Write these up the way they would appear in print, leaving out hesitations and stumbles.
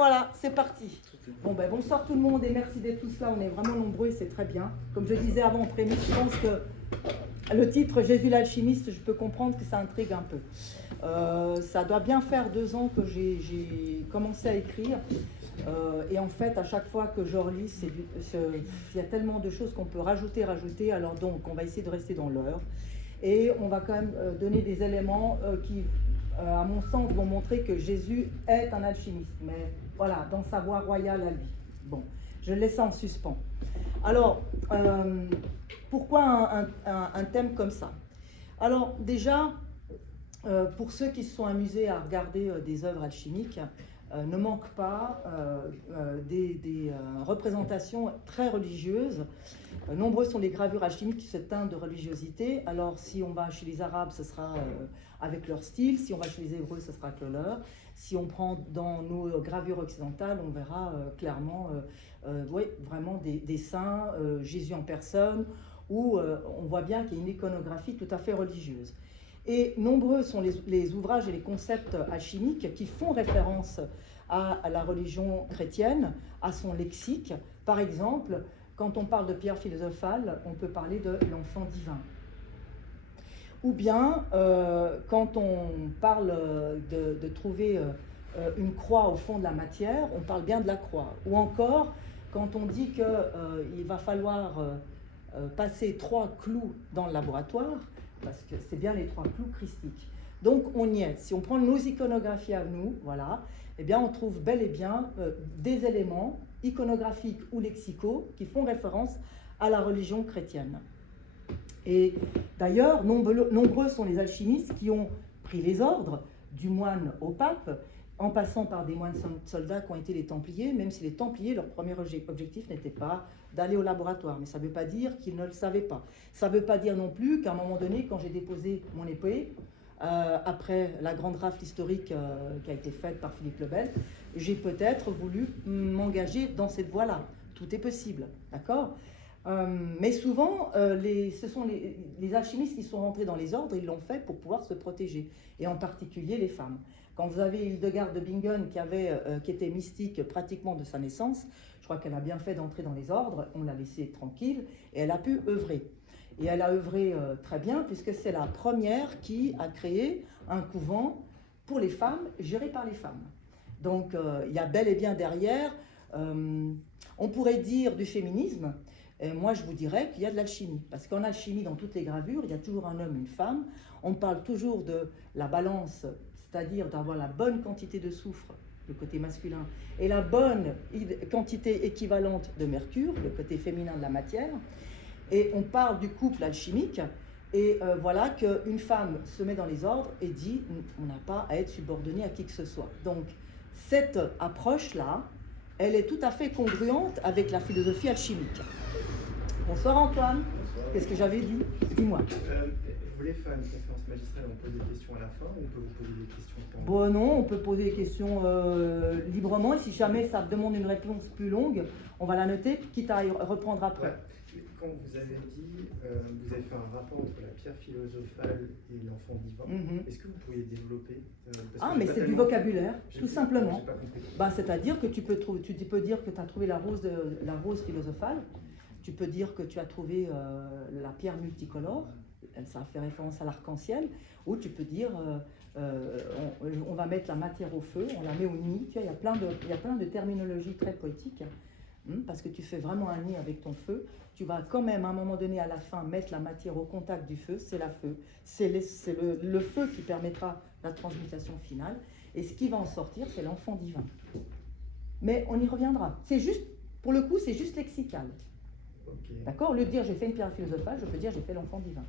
voilà, c'est parti. Bon, ben, bonsoir tout le monde et merci d'être tous là. On est vraiment nombreux et c'est très bien. Comme je disais avant en prémisse, je pense que le titre Jésus l'alchimiste, je peux comprendre que ça intrigue un peu. Ça doit bien faire 2 ans que j'ai commencé à écrire. Et en fait, à chaque fois que je relis, il y a tellement de choses qu'on peut rajouter. Alors donc, on va essayer de rester dans l'heure. Et on va quand même donner des éléments qui, à mon sens, vont montrer que Jésus est un alchimiste. Mais voilà, dans sa voie royale à lui. Bon, je laisse ça en suspens. Alors, pourquoi un thème comme ça? Alors, déjà, pour ceux qui se sont amusés à regarder des œuvres alchimiques, ne manque pas des représentations très religieuses. Nombreuses sont les gravures alchimiques qui se teintent de religiosité. Alors, si on va chez les Arabes, ce sera avec leur style. Si on va chez les Hébreux, ce sera avec le leur. Si on prend dans nos gravures occidentales, on verra clairement oui, vraiment des saints, Jésus en personne, où on voit bien qu'il y a une iconographie tout à fait religieuse. Et nombreux sont les ouvrages et les concepts alchimiques qui font référence à la religion chrétienne, à son lexique. Par exemple, quand on parle de pierre philosophale, on peut parler de l'enfant divin. Ou bien, quand on parle de trouver une croix au fond de la matière, on parle bien de la croix. Ou encore, quand on dit qu'il va falloir passer 3 clous dans le laboratoire, parce que c'est bien les 3 clous christiques. Donc on y est. Si on prend nos iconographies à nous, voilà, eh bien on trouve bel et bien des éléments iconographiques ou lexicaux qui font référence à la religion chrétienne. Et d'ailleurs, nombreux sont les alchimistes qui ont pris les ordres du moine au pape, en passant par des moines soldats qui ont été les Templiers, même si les Templiers, leur premier objectif n'était pas d'aller au laboratoire. Mais ça ne veut pas dire qu'ils ne le savaient pas. Ça ne veut pas dire non plus qu'à un moment donné, quand j'ai déposé mon épée, après la grande rafle historique qui a été faite par Philippe le Bel, j'ai peut-être voulu m'engager dans cette voie-là. Tout est possible, d'accord ? Mais souvent, ce sont les alchimistes qui sont rentrés dans les ordres, ils l'ont fait pour pouvoir se protéger, et en particulier les femmes. Quand vous avez Hildegard de Bingen qui était mystique pratiquement de sa naissance, je crois qu'elle a bien fait d'entrer dans les ordres, on l'a laissée tranquille, et elle a pu œuvrer. Et elle a œuvré très bien, puisque c'est la première qui a créé un couvent pour les femmes, géré par les femmes. Donc il y a bel et bien derrière, on pourrait dire du féminisme. Et moi, je vous dirais qu'il y a de l'alchimie. Parce qu'en alchimie, dans toutes les gravures, il y a toujours un homme, une femme. On parle toujours de la balance, c'est-à-dire d'avoir la bonne quantité de soufre, le côté masculin, et la bonne quantité équivalente de mercure, le côté féminin de la matière. Et on parle du couple alchimique. Et voilà qu'une femme se met dans les ordres et dit on n'a pas à être subordonné à qui que ce soit. Donc, cette approche-là, elle est tout à fait congruente avec la philosophie alchimique. Bonsoir Antoine. Bonsoir. Qu'est-ce que j'avais dit? Dis-moi. Je voulais faire une conférence magistrale, on pose des questions à la fin ou on peut vous poser des questions pendant? Bon non, on peut poser des questions librement et si jamais ça demande une réponse plus longue, on va la noter, quitte à y reprendre après. Ouais. Quand vous avez dit, vous avez fait un rapport entre la pierre philosophale et l'enfant divin, est-ce que vous pourriez développer mais c'est du vocabulaire, tout simplement. J'ai pas compris. C'est-à-dire que tu peux dire que tu as trouvé la rose philosophale, tu peux dire que tu as trouvé la pierre multicolore, ça fait référence à l'arc-en-ciel, ou tu peux dire on va mettre la matière au feu, on la met au nid. Tu vois, il y a plein de terminologies très poétiques, parce que tu fais vraiment un nid avec ton feu. Tu vas quand même, à un moment donné, à la fin, mettre la matière au contact du feu, c'est la feu. C'est le feu qui permettra la transmutation finale. Et ce qui va en sortir, c'est l'enfant divin. Mais on y reviendra. C'est juste, pour le coup, c'est juste lexical. Okay. D'accord? Au lieu de dire j'ai fait une pierre philosophale, je peux dire j'ai fait l'enfant divin.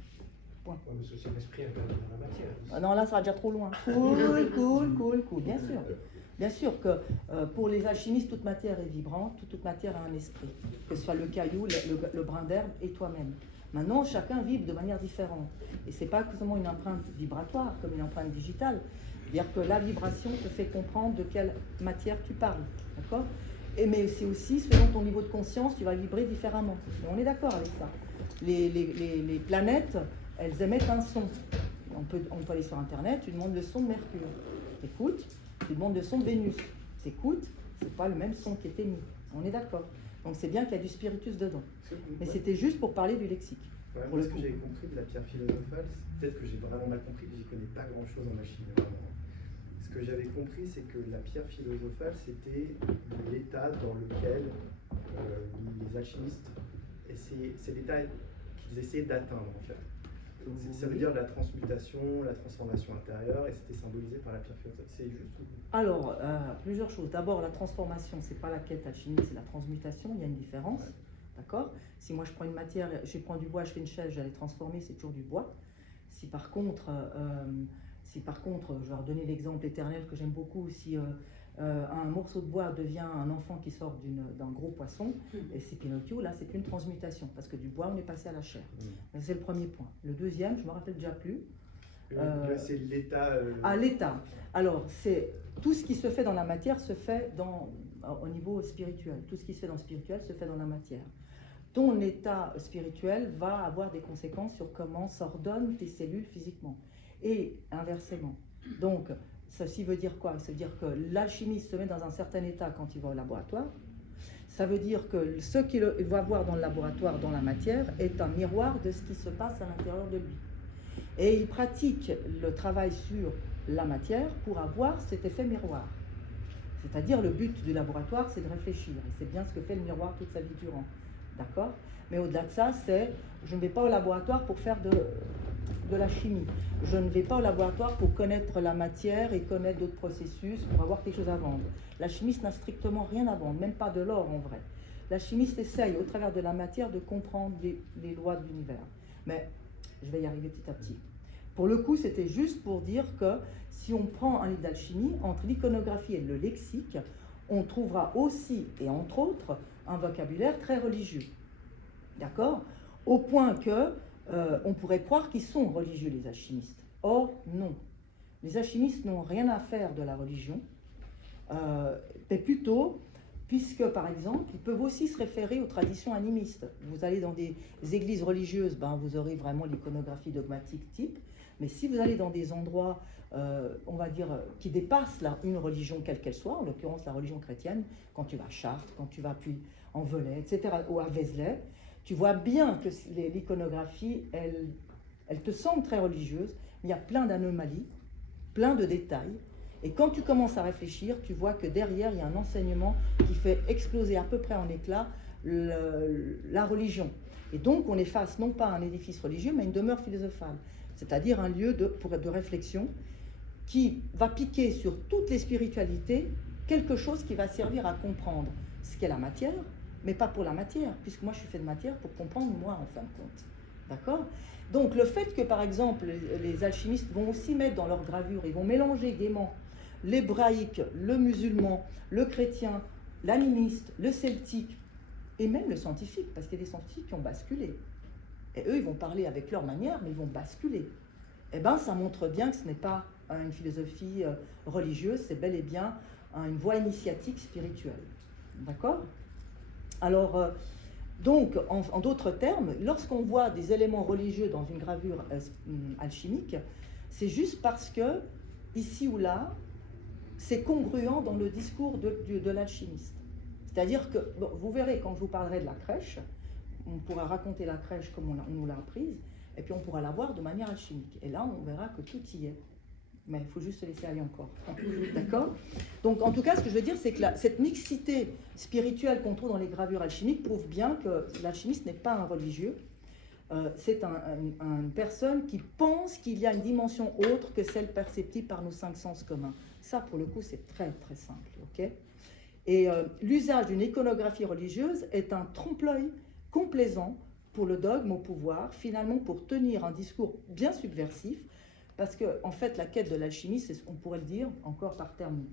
Point. Ouais, mais c'est l'esprit dans la matière. Ah non, là, ça va déjà trop loin. Cool. Bien sûr. Bien sûr que pour les alchimistes, toute matière est vibrante, toute matière a un esprit. Que ce soit le caillou, le brin d'herbe et toi-même. Maintenant, chacun vibre de manière différente. Et ce n'est pas seulement une empreinte vibratoire, comme une empreinte digitale. C'est-à-dire que la vibration te fait comprendre de quelle matière tu parles. D'accord? Mais c'est aussi, selon ton niveau de conscience, tu vas vibrer différemment. Et on est d'accord avec ça. Les planètes, elles émettent un son. On peut aller sur Internet, tu demandes le son de Mercure. T'écoutes, tu demandes le son de Vénus. T'écoutes, C'est pas le même son qui est émis. On est d'accord. Donc c'est bien qu'il y a du spiritus dedans. Mais Ouais. c'était juste pour parler du lexique. Ouais, Pour le ce que coup. j'ai compris de la pierre philosophale, peut-être que j'ai vraiment mal compris, j'y connais pas grand-chose en alchimie, vraiment. Ce que j'avais compris, c'est que la pierre philosophale, c'était l'état dans lequel les alchimistes c'est l'état qu'ils essayaient d'atteindre, en fait. Ça veut dire la transmutation, la transformation intérieure, et c'était symbolisé par la pierre philosophale. C'est juste. Alors, plusieurs choses. D'abord, la transformation, c'est pas la quête alchimique, c'est la transmutation. Il y a une différence. Ouais. D'accord? Si moi je prends une matière, je prends du bois, je fais une chaise, j'allais transformer, c'est toujours du bois. Si par contre, je vais redonner l'exemple éternel que j'aime beaucoup, si un morceau de bois devient un enfant qui sort d'un gros poisson, et c'est Pinocchio, là c'est une transmutation, parce que du bois on est passé à la chair. C'est le premier point. Le deuxième, je me rappelle déjà plus. Là, c'est l'état. À l'état. Alors, c'est tout ce qui se fait dans la matière se fait au niveau spirituel. Tout ce qui se fait dans le spirituel se fait dans la matière. Ton état spirituel va avoir des conséquences sur comment s'ordonnent tes cellules physiquement. Et inversement. Donc, ceci veut dire quoi? Ça veut dire que l'alchimiste se met dans un certain état quand il va au laboratoire. Ça veut dire que ce qu'il va voir dans le laboratoire, dans la matière, est un miroir de ce qui se passe à l'intérieur de lui. Et il pratique le travail sur la matière pour avoir cet effet miroir. C'est-à-dire, le but du laboratoire, c'est de réfléchir. Et c'est bien ce que fait le miroir toute sa vie durant. D'accord? Mais au-delà de ça, je ne vais pas au laboratoire pour faire de la chimie. Je ne vais pas au laboratoire pour connaître la matière et connaître d'autres processus, pour avoir quelque chose à vendre. La chimiste n'a strictement rien à vendre, même pas de l'or en vrai. La chimiste essaye, au travers de la matière, de comprendre les lois de l'univers. Mais je vais y arriver petit à petit. Pour le coup, c'était juste pour dire que si on prend un livre d'alchimie, entre l'iconographie et le lexique, on trouvera aussi, et entre autres, un vocabulaire très religieux. D'accord? Au point que on pourrait croire qu'ils sont religieux, les alchimistes. Or, non. Les alchimistes n'ont rien à faire de la religion, mais plutôt, puisque, par exemple, ils peuvent aussi se référer aux traditions animistes. Vous allez dans des églises religieuses, vous aurez vraiment l'iconographie dogmatique type, mais si vous allez dans des endroits, on va dire, qui dépassent une religion quelle qu'elle soit, en l'occurrence la religion chrétienne, quand tu vas à Chartres, quand tu vas puis en Velay, etc., ou à Vézelay, tu vois bien que l'iconographie, elle te semble très religieuse, mais il y a plein d'anomalies, plein de détails. Et quand tu commences à réfléchir, tu vois que derrière, il y a un enseignement qui fait exploser à peu près en éclats la religion. Et donc, on est face non pas à un édifice religieux, mais à une demeure philosophale, c'est-à-dire un lieu de réflexion qui va piquer sur toutes les spiritualités quelque chose qui va servir à comprendre ce qu'est la matière, mais pas pour la matière, puisque moi je suis fait de matière pour comprendre moi en fin de compte. D'accord? Donc le fait que par exemple les alchimistes vont aussi mettre dans leur gravure, ils vont mélanger gaiement l'hébraïque, le musulman, le chrétien, l'animiste, le celtique et même le scientifique, parce qu'il y a des scientifiques qui ont basculé. Et eux, ils vont parler avec leur manière, mais ils vont basculer. Eh bien, ça montre bien que ce n'est pas une philosophie religieuse, c'est bel et bien une voie initiatique spirituelle. D'accord? Alors, donc, en d'autres termes, lorsqu'on voit des éléments religieux dans une gravure alchimique, c'est juste parce que, ici ou là, c'est congruent dans le discours de l'alchimiste. C'est-à-dire que, bon, vous verrez quand je vous parlerai de la crèche, on pourra raconter la crèche comme on nous l'a apprise, et puis on pourra la voir de manière alchimique. Et là, on verra que tout y est. Mais il faut juste se laisser aller encore. D'accord? Donc, en tout cas, ce que je veux dire, c'est que cette mixité spirituelle qu'on trouve dans les gravures alchimiques prouve bien que l'alchimiste n'est pas un religieux. C'est une personne qui pense qu'il y a une dimension autre que celle perceptible par nos 5 sens communs. Ça, pour le coup, c'est très, très simple. Okay? Et l'usage d'une iconographie religieuse est un trompe-l'œil complaisant pour le dogme au pouvoir, finalement pour tenir un discours bien subversif, parce que en fait la quête de l'alchimie, on pourrait le dire encore par terme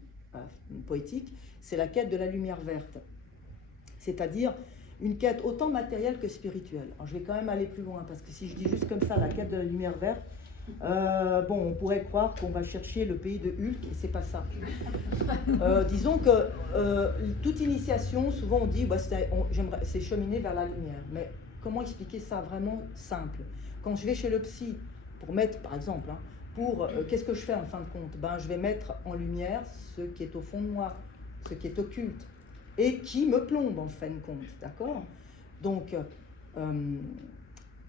poétique, c'est la quête de la lumière verte, c'est-à-dire une quête autant matérielle que spirituelle. Alors, je vais quand même aller plus loin, parce que si je dis juste comme ça la quête de la lumière verte, on pourrait croire qu'on va chercher le pays de Hulk, et c'est pas ça. Disons que toute initiation, souvent on dit c'est cheminer vers la lumière, mais comment expliquer ça vraiment simple? Quand je vais chez le psy pour mettre, par exemple, qu'est-ce que je fais en fin de compte? Je vais mettre en lumière ce qui est au fond de moi. ce qui est occulte, et qui me plombe en fin de compte, d'accord? Donc,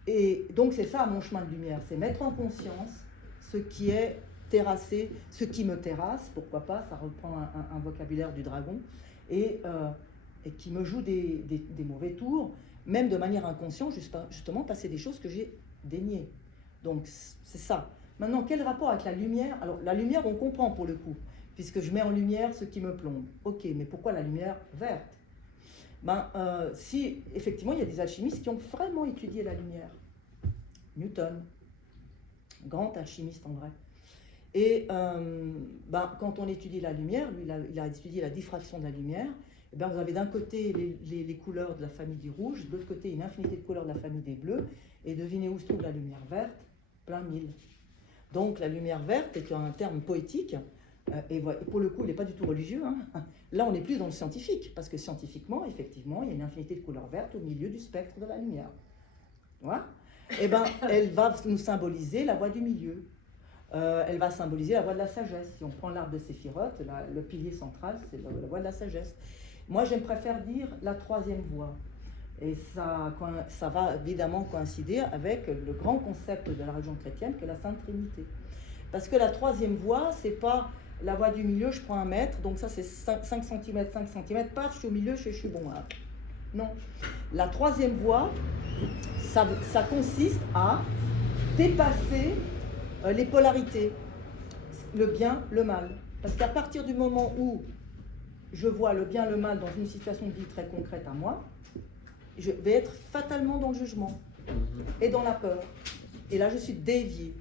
et donc c'est ça mon chemin de lumière, c'est mettre en conscience ce qui est terrassé, ce qui me terrasse, pourquoi pas, ça reprend un vocabulaire du dragon, et qui me joue des mauvais tours, même de manière inconsciente, justement parce que c'est des choses que j'ai déniées. Donc c'est ça. Maintenant, quel rapport avec la lumière? Alors la lumière, on comprend pour le coup, puisque je mets en lumière ce qui me plombe. Ok, mais pourquoi la lumière verte? Si effectivement il y a des alchimistes qui ont vraiment étudié la lumière. Newton, grand alchimiste en vrai. Et quand on étudie la lumière, lui il a étudié la diffraction de la lumière, et vous avez d'un côté les couleurs de la famille du rouge, de l'autre côté une infinité de couleurs de la famille des bleus, et devinez où se trouve la lumière verte? Plein mille. Donc la lumière verte est un terme poétique, et pour le coup il n'est pas du tout religieux, hein. Là on est plus dans le scientifique, parce que scientifiquement, effectivement, il y a une infinité de couleurs vertes au milieu du spectre de la lumière. Voilà. Et elle va nous symboliser la voie du milieu. Elle va symboliser la voie de la sagesse. Si on prend l'arbre de Séphiroth, le pilier central, c'est la voie de la sagesse. Moi, je préfère dire la troisième voie. Et ça va évidemment coïncider avec le grand concept de la religion chrétienne, que est la Sainte Trinité. Parce que la troisième voie, c'est pas la voie du milieu, je prends 1 mètre, donc ça c'est 5 cm, 5 cm, paf, je suis au milieu, je suis bon. Hein. Non. La troisième voie, ça consiste à dépasser les polarités, le bien, le mal. Parce qu'à partir du moment où je vois le bien, le mal dans une situation de vie très concrète à moi, je vais être fatalement dans le jugement et dans la peur. Et là, je suis déviée.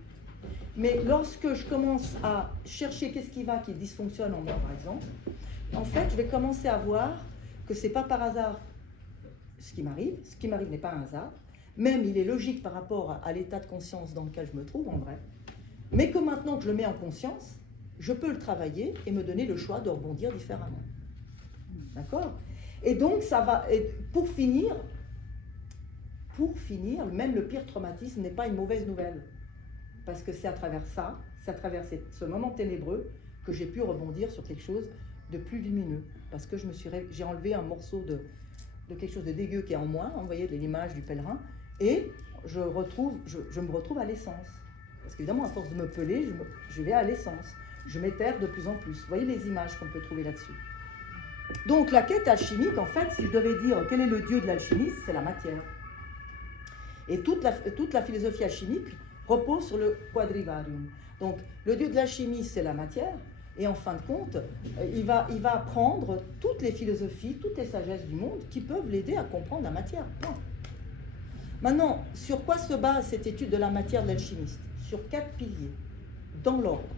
Mais lorsque je commence à chercher qu'est-ce qui dysfonctionne en moi, par exemple, en fait, je vais commencer à voir que ce n'est pas par hasard ce qui m'arrive. Ce qui m'arrive n'est pas un hasard. Même, il est logique par rapport à l'état de conscience dans lequel je me trouve, en vrai. Mais que maintenant que je le mets en conscience, je peux le travailler et me donner le choix de rebondir différemment. D'accord? Et donc, ça va... Et pour finir, même le pire traumatisme n'est pas une mauvaise nouvelle. Parce que c'est à travers ça, c'est à travers ce moment ténébreux que j'ai pu rebondir sur quelque chose de plus lumineux. Parce que j'ai enlevé un morceau de quelque chose de dégueu qui est en moi, vous voyez, de l'image du pèlerin, et je me retrouve à l'essence. Parce qu'évidemment, à force de me peler, je vais à l'essence. Je m'étère de plus en plus. Vous voyez les images qu'on peut trouver là-dessus. Donc la quête alchimique, en fait, si je devais dire quel est le dieu de l'alchimiste, c'est la matière. Et toute la philosophie alchimique repose sur le quadrivarium. Donc le dieu de l'alchimie, c'est la matière, et en fin de compte, il va apprendre toutes les philosophies, toutes les sagesses du monde qui peuvent l'aider à comprendre la matière. Point. Maintenant, sur quoi se base cette étude de la matière de l'alchimiste? Sur 4 piliers, dans l'ordre.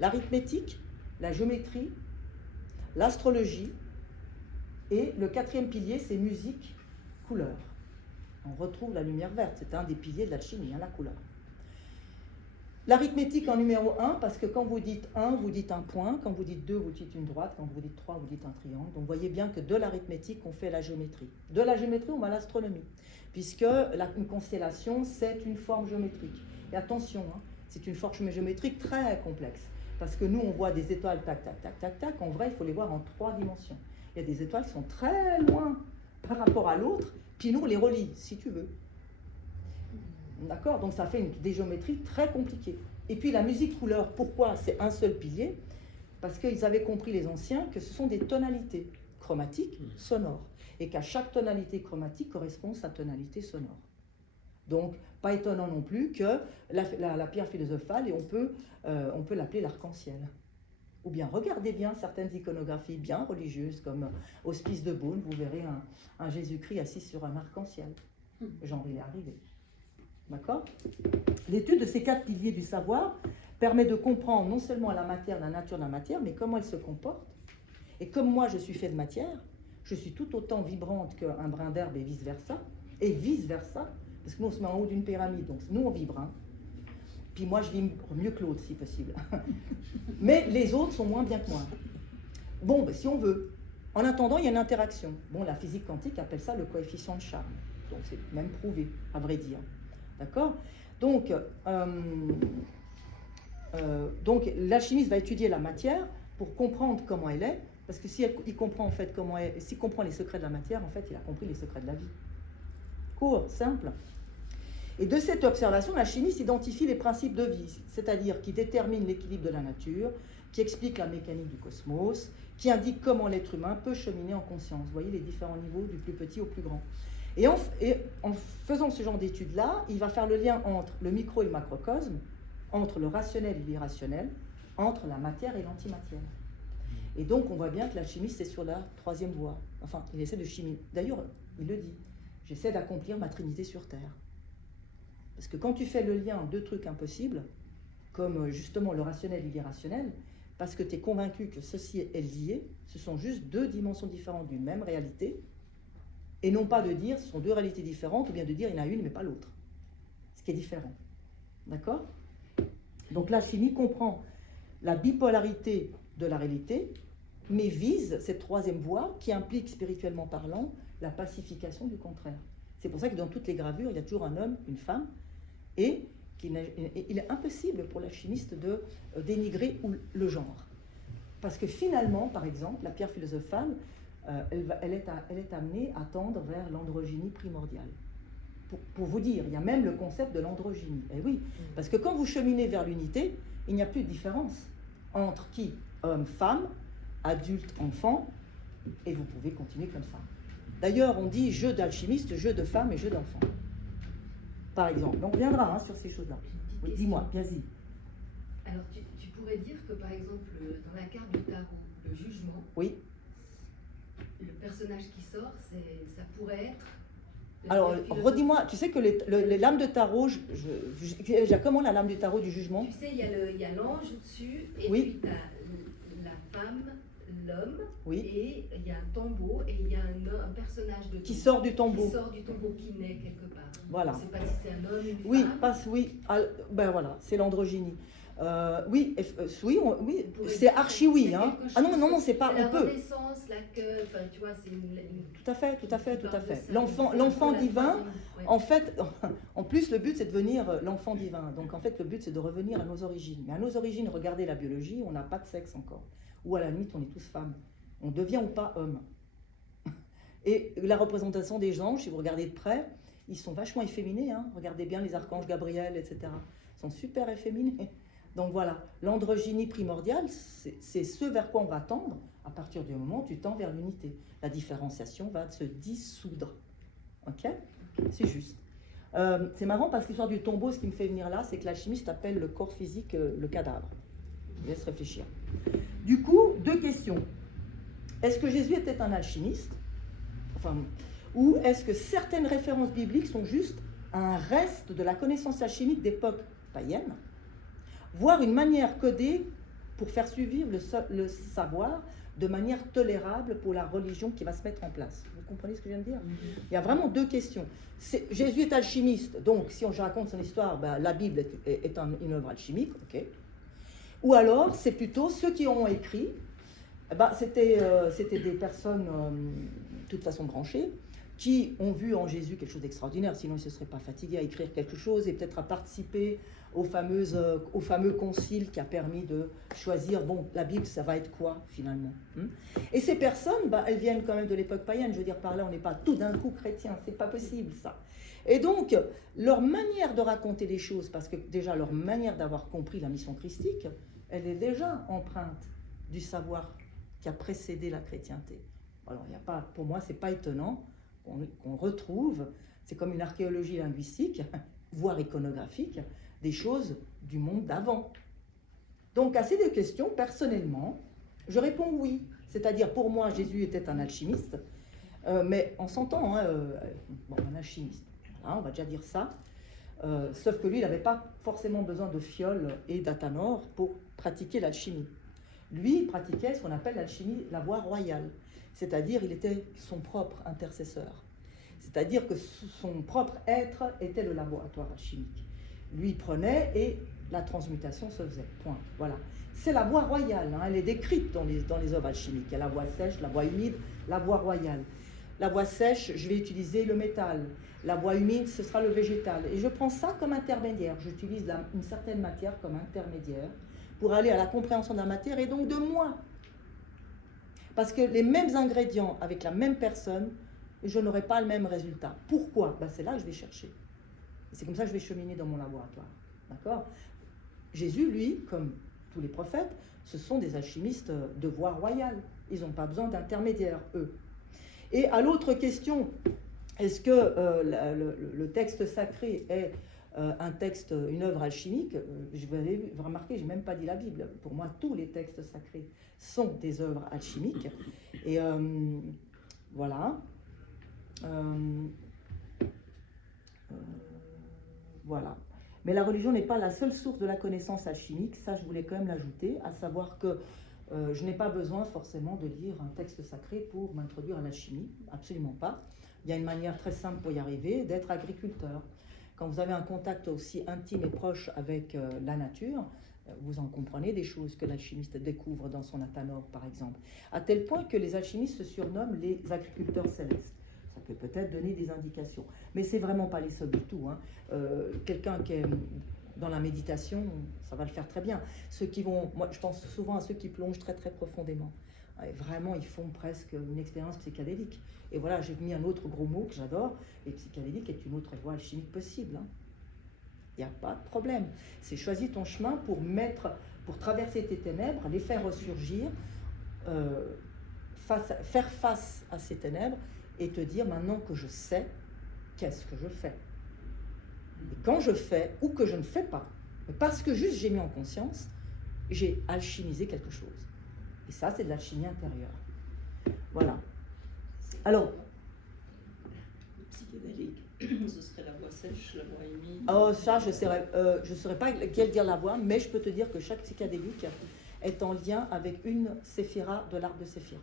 L'arithmétique, la géométrie, l'astrologie, et le 4e pilier, c'est musique, couleur. On retrouve la lumière verte, c'est un des piliers de l'alchimie, la couleur. L'arithmétique en numéro 1, parce que quand vous dites 1, vous dites un point, quand vous dites 2, vous dites une droite, quand vous dites 3, vous dites un triangle. Donc vous voyez bien que de l'arithmétique, on fait la géométrie. De la géométrie, on va à l'astronomie, puisque une constellation, c'est une forme géométrique. Et attention, c'est une forme géométrique très complexe, parce que nous, on voit des étoiles, tac, tac, tac, tac, tac. En vrai, il faut les voir en 3 dimensions. Il y a des étoiles qui sont très loin par rapport à l'autre, puis nous, on les relie, si tu veux. D'accord? Donc ça fait des géométries très compliquées. Et puis la musique couleur, pourquoi c'est un seul pilier? Parce qu'ils avaient compris, les anciens, que ce sont des tonalités chromatiques sonores. Et qu'à chaque tonalité chromatique correspond sa tonalité sonore. Donc, pas étonnant non plus que la pierre philosophale, et on peut l'appeler l'arc-en-ciel. Ou bien, regardez bien certaines iconographies bien religieuses, comme Hospice de Beaune, vous verrez un Jésus-Christ assis sur un arc-en-ciel. Genre, il est arrivé. D'accord? L'étude de ces 4 piliers du savoir permet de comprendre non seulement la matière, la nature de la matière, mais comment elle se comporte. Et comme moi, je suis fait de matière, je suis tout autant vibrante qu'un brin d'herbe et vice-versa. Et vice-versa, parce que nous, on se met en haut d'une pyramide, donc nous, on vibre. Puis moi, je vibre mieux que l'autre, si possible. Mais les autres sont moins bien que moi. Bon, si on veut. En attendant, il y a une interaction. Bon, la physique quantique appelle ça le coefficient de charme. Donc, c'est même prouvé, à vrai dire. D'accord? Donc l'alchimiste va étudier la matière pour comprendre comment elle est, Parce que si il comprend en fait s'il comprend les secrets de la matière, en fait, il a compris les secrets de la vie. Court, simple. Et de cette observation, l'alchimiste identifie les principes de vie, c'est-à-dire qui déterminent l'équilibre de la nature, qui explique la mécanique du cosmos, qui indique comment l'être humain peut cheminer en conscience. Vous voyez les différents niveaux du plus petit au plus grand. Et en faisant ce genre d'études-là, il va faire le lien entre le micro et le macrocosme, entre le rationnel et l'irrationnel, entre la matière et l'antimatière. Et donc, on voit bien que l'alchimiste est sur la troisième voie. Enfin, il essaie de chimie. D'ailleurs, il le dit, j'essaie d'accomplir ma trinité sur Terre. Parce que quand tu fais le lien deux trucs impossibles, comme justement le rationnel et l'irrationnel, parce que tu es convaincu que ceci est lié, ce sont juste deux dimensions différentes d'une même réalité, et non pas de dire ce sont deux réalités différentes, ou bien de dire il y en a une mais pas l'autre. Ce qui est différent. D'accord? Donc l'alchimie comprend la bipolarité de la réalité, mais vise cette troisième voie qui implique, spirituellement parlant, la pacification du contraire. C'est pour ça que dans toutes les gravures, il y a toujours un homme, une femme, et il est impossible pour l'alchimiste de dénigrer le genre. Parce que finalement, par exemple, la pierre philosophale, elle est amenée à tendre vers l'androgynie primordiale. Pour vous dire, il y a même le concept de l'androgynie. Et oui, parce que quand vous cheminez vers l'unité, il n'y a plus de différence entre qui? Homme, femme, adulte, enfant, et vous pouvez continuer comme ça. D'ailleurs, on dit jeu d'alchimiste, jeu de femme et jeu d'enfant. Par exemple. Donc on reviendra ces choses-là. Oui, dis-moi, vas-y. Alors tu pourrais dire que par exemple, dans la carte du tarot, le jugement, oui. Le personnage qui sort, ça pourrait être... Alors, redis-moi, tu sais que les lames de tarot, j'ai comment la lame du tarot du jugement? Tu sais, il y a l'ange au-dessus, et oui. puis tu as la femme, l'homme, oui. et il y a un tombeau, et il y a un personnage de qui sort du tombeau. Qui sort du tombeau, qui naît quelque part. Voilà. Je ne sais pas si c'est un homme, une oui, femme. Oui, ben voilà, c'est l'androgynie. Oui, c'est archi oui. Hein. Ah non, c'est pas. La on peut. renaissance, l'accueil, enfin, tu vois, c'est une. Tout à fait. L'enfant divin, ouais. En fait, en plus, le but c'est de devenir l'enfant divin. Donc en fait, le but c'est de revenir à nos origines. Mais à nos origines, regardez la biologie, on n'a pas de sexe encore. Ou à la limite, on est tous femmes. On devient ou pas homme. Et la représentation des anges, si vous regardez de près, ils sont vachement efféminés. Hein. Regardez bien les archanges Gabriel, etc. Ils sont super efféminés. Donc voilà, l'androgynie primordiale, c'est ce vers quoi on va tendre à partir du moment où tu tends vers l'unité. La différenciation va se dissoudre. Ok? C'est juste. C'est marrant parce que l'histoire du tombeau, ce qui me fait venir là, c'est que l'alchimiste appelle le corps physique le cadavre. Je laisse réfléchir. Du coup, deux questions. Est-ce que Jésus était un alchimiste? Enfin, ou est-ce que certaines références bibliques sont juste un reste de la connaissance alchimique d'époque païenne, voire une manière codée pour faire suivre le savoir de manière tolérable pour la religion qui va se mettre en place. Vous comprenez ce que je viens de dire? Il y a vraiment deux questions. Jésus est alchimiste, donc si je raconte son histoire, la Bible est une œuvre alchimique, ok. Ou alors, c'est plutôt ceux qui ont écrit, c'était des personnes de toute façon branchées, qui ont vu en Jésus quelque chose d'extraordinaire, sinon ils ne se seraient pas fatigués à écrire quelque chose et peut-être à participer au fameux concile qui a permis de choisir, bon, la Bible, ça va être quoi finalement? Et ces personnes, elles viennent quand même de l'époque païenne, je veux dire par là, on n'est pas tout d'un coup chrétien, c'est pas possible ça. Et donc, leur manière de raconter les choses, parce que déjà leur manière d'avoir compris la mission christique, elle est déjà empreinte du savoir qui a précédé la chrétienté. Alors, il n'y a pas, pour moi, c'est pas étonnant qu'on retrouve, c'est comme une archéologie linguistique, voire iconographique, des choses du monde d'avant. Donc, à ces deux questions, personnellement, je réponds oui. C'est-à-dire, pour moi, Jésus était un alchimiste, mais on s'entend, un alchimiste, on va déjà dire ça, sauf que lui, il n'avait pas forcément besoin de fiole et d'athanor pour pratiquer l'alchimie. Lui, il pratiquait ce qu'on appelle l'alchimie, la voie royale. C'est-à-dire, il était son propre intercesseur. C'est-à-dire que son propre être était le laboratoire alchimique. Lui, il prenait et la transmutation se faisait. Point. Voilà. C'est la voie royale, elle est décrite dans les œuvres alchimiques. Il y a la voie sèche, la voie humide, la voie royale. La voie sèche, je vais utiliser le métal. La voie humide, ce sera le végétal. Et je prends ça comme intermédiaire. J'utilise une certaine matière comme intermédiaire pour aller à la compréhension de la matière et donc de moi. Parce que les mêmes ingrédients avec la même personne, je n'aurai pas le même résultat. Pourquoi? Ben, c'est là que je vais chercher. Et c'est comme ça que je vais cheminer dans mon laboratoire. D'accord? Jésus, lui, comme tous les prophètes, ce sont des alchimistes de voie royale. Ils n'ont pas besoin d'intermédiaires, eux. Et à l'autre question, est-ce que le texte sacré est un texte, une œuvre alchimique? Vous avez remarqué, je n'ai même pas dit la Bible. Pour moi, tous les textes sacrés sont des œuvres alchimiques. Et voilà. Voilà. Mais la religion n'est pas la seule source de la connaissance alchimique, ça je voulais quand même l'ajouter, à savoir que je n'ai pas besoin forcément de lire un texte sacré pour m'introduire à l'alchimie, absolument pas. Il y a une manière très simple pour y arriver, d'être agriculteur. Quand vous avez un contact aussi intime et proche avec la nature, vous en comprenez des choses que l'alchimiste découvre dans son athanor, par exemple. À tel point que les alchimistes se surnomment les agriculteurs célestes. Ça peut peut-être donner des indications. Mais c'est vraiment pas les seuls du tout. Hein. Quelqu'un qui est dans la méditation, ça va le faire très bien. Ceux qui vont, moi je pense souvent à ceux qui plongent très très profondément. Et vraiment, ils font presque une expérience psychédélique. Et voilà, j'ai mis un autre gros mot que j'adore, et psychédélique est une autre voie alchimique possible. Hein. Il n'y a pas de problème. C'est choisir ton chemin pour traverser tes ténèbres, les faire ressurgir, faire face à ces ténèbres, et te dire maintenant que je sais, qu'est-ce que je fais? Et quand je fais, ou que je ne fais pas, parce que juste j'ai mis en conscience, j'ai alchimisé quelque chose. Et ça, c'est de l'alchimie intérieure. Voilà. Alors, le psychédélique, ce serait la voix sèche, la voix humide. Oh, ça, je ne saurais pas quelle dire la voix, mais je peux te dire que chaque psychédélique est en lien avec une séphira de l'arbre de Séphiroth.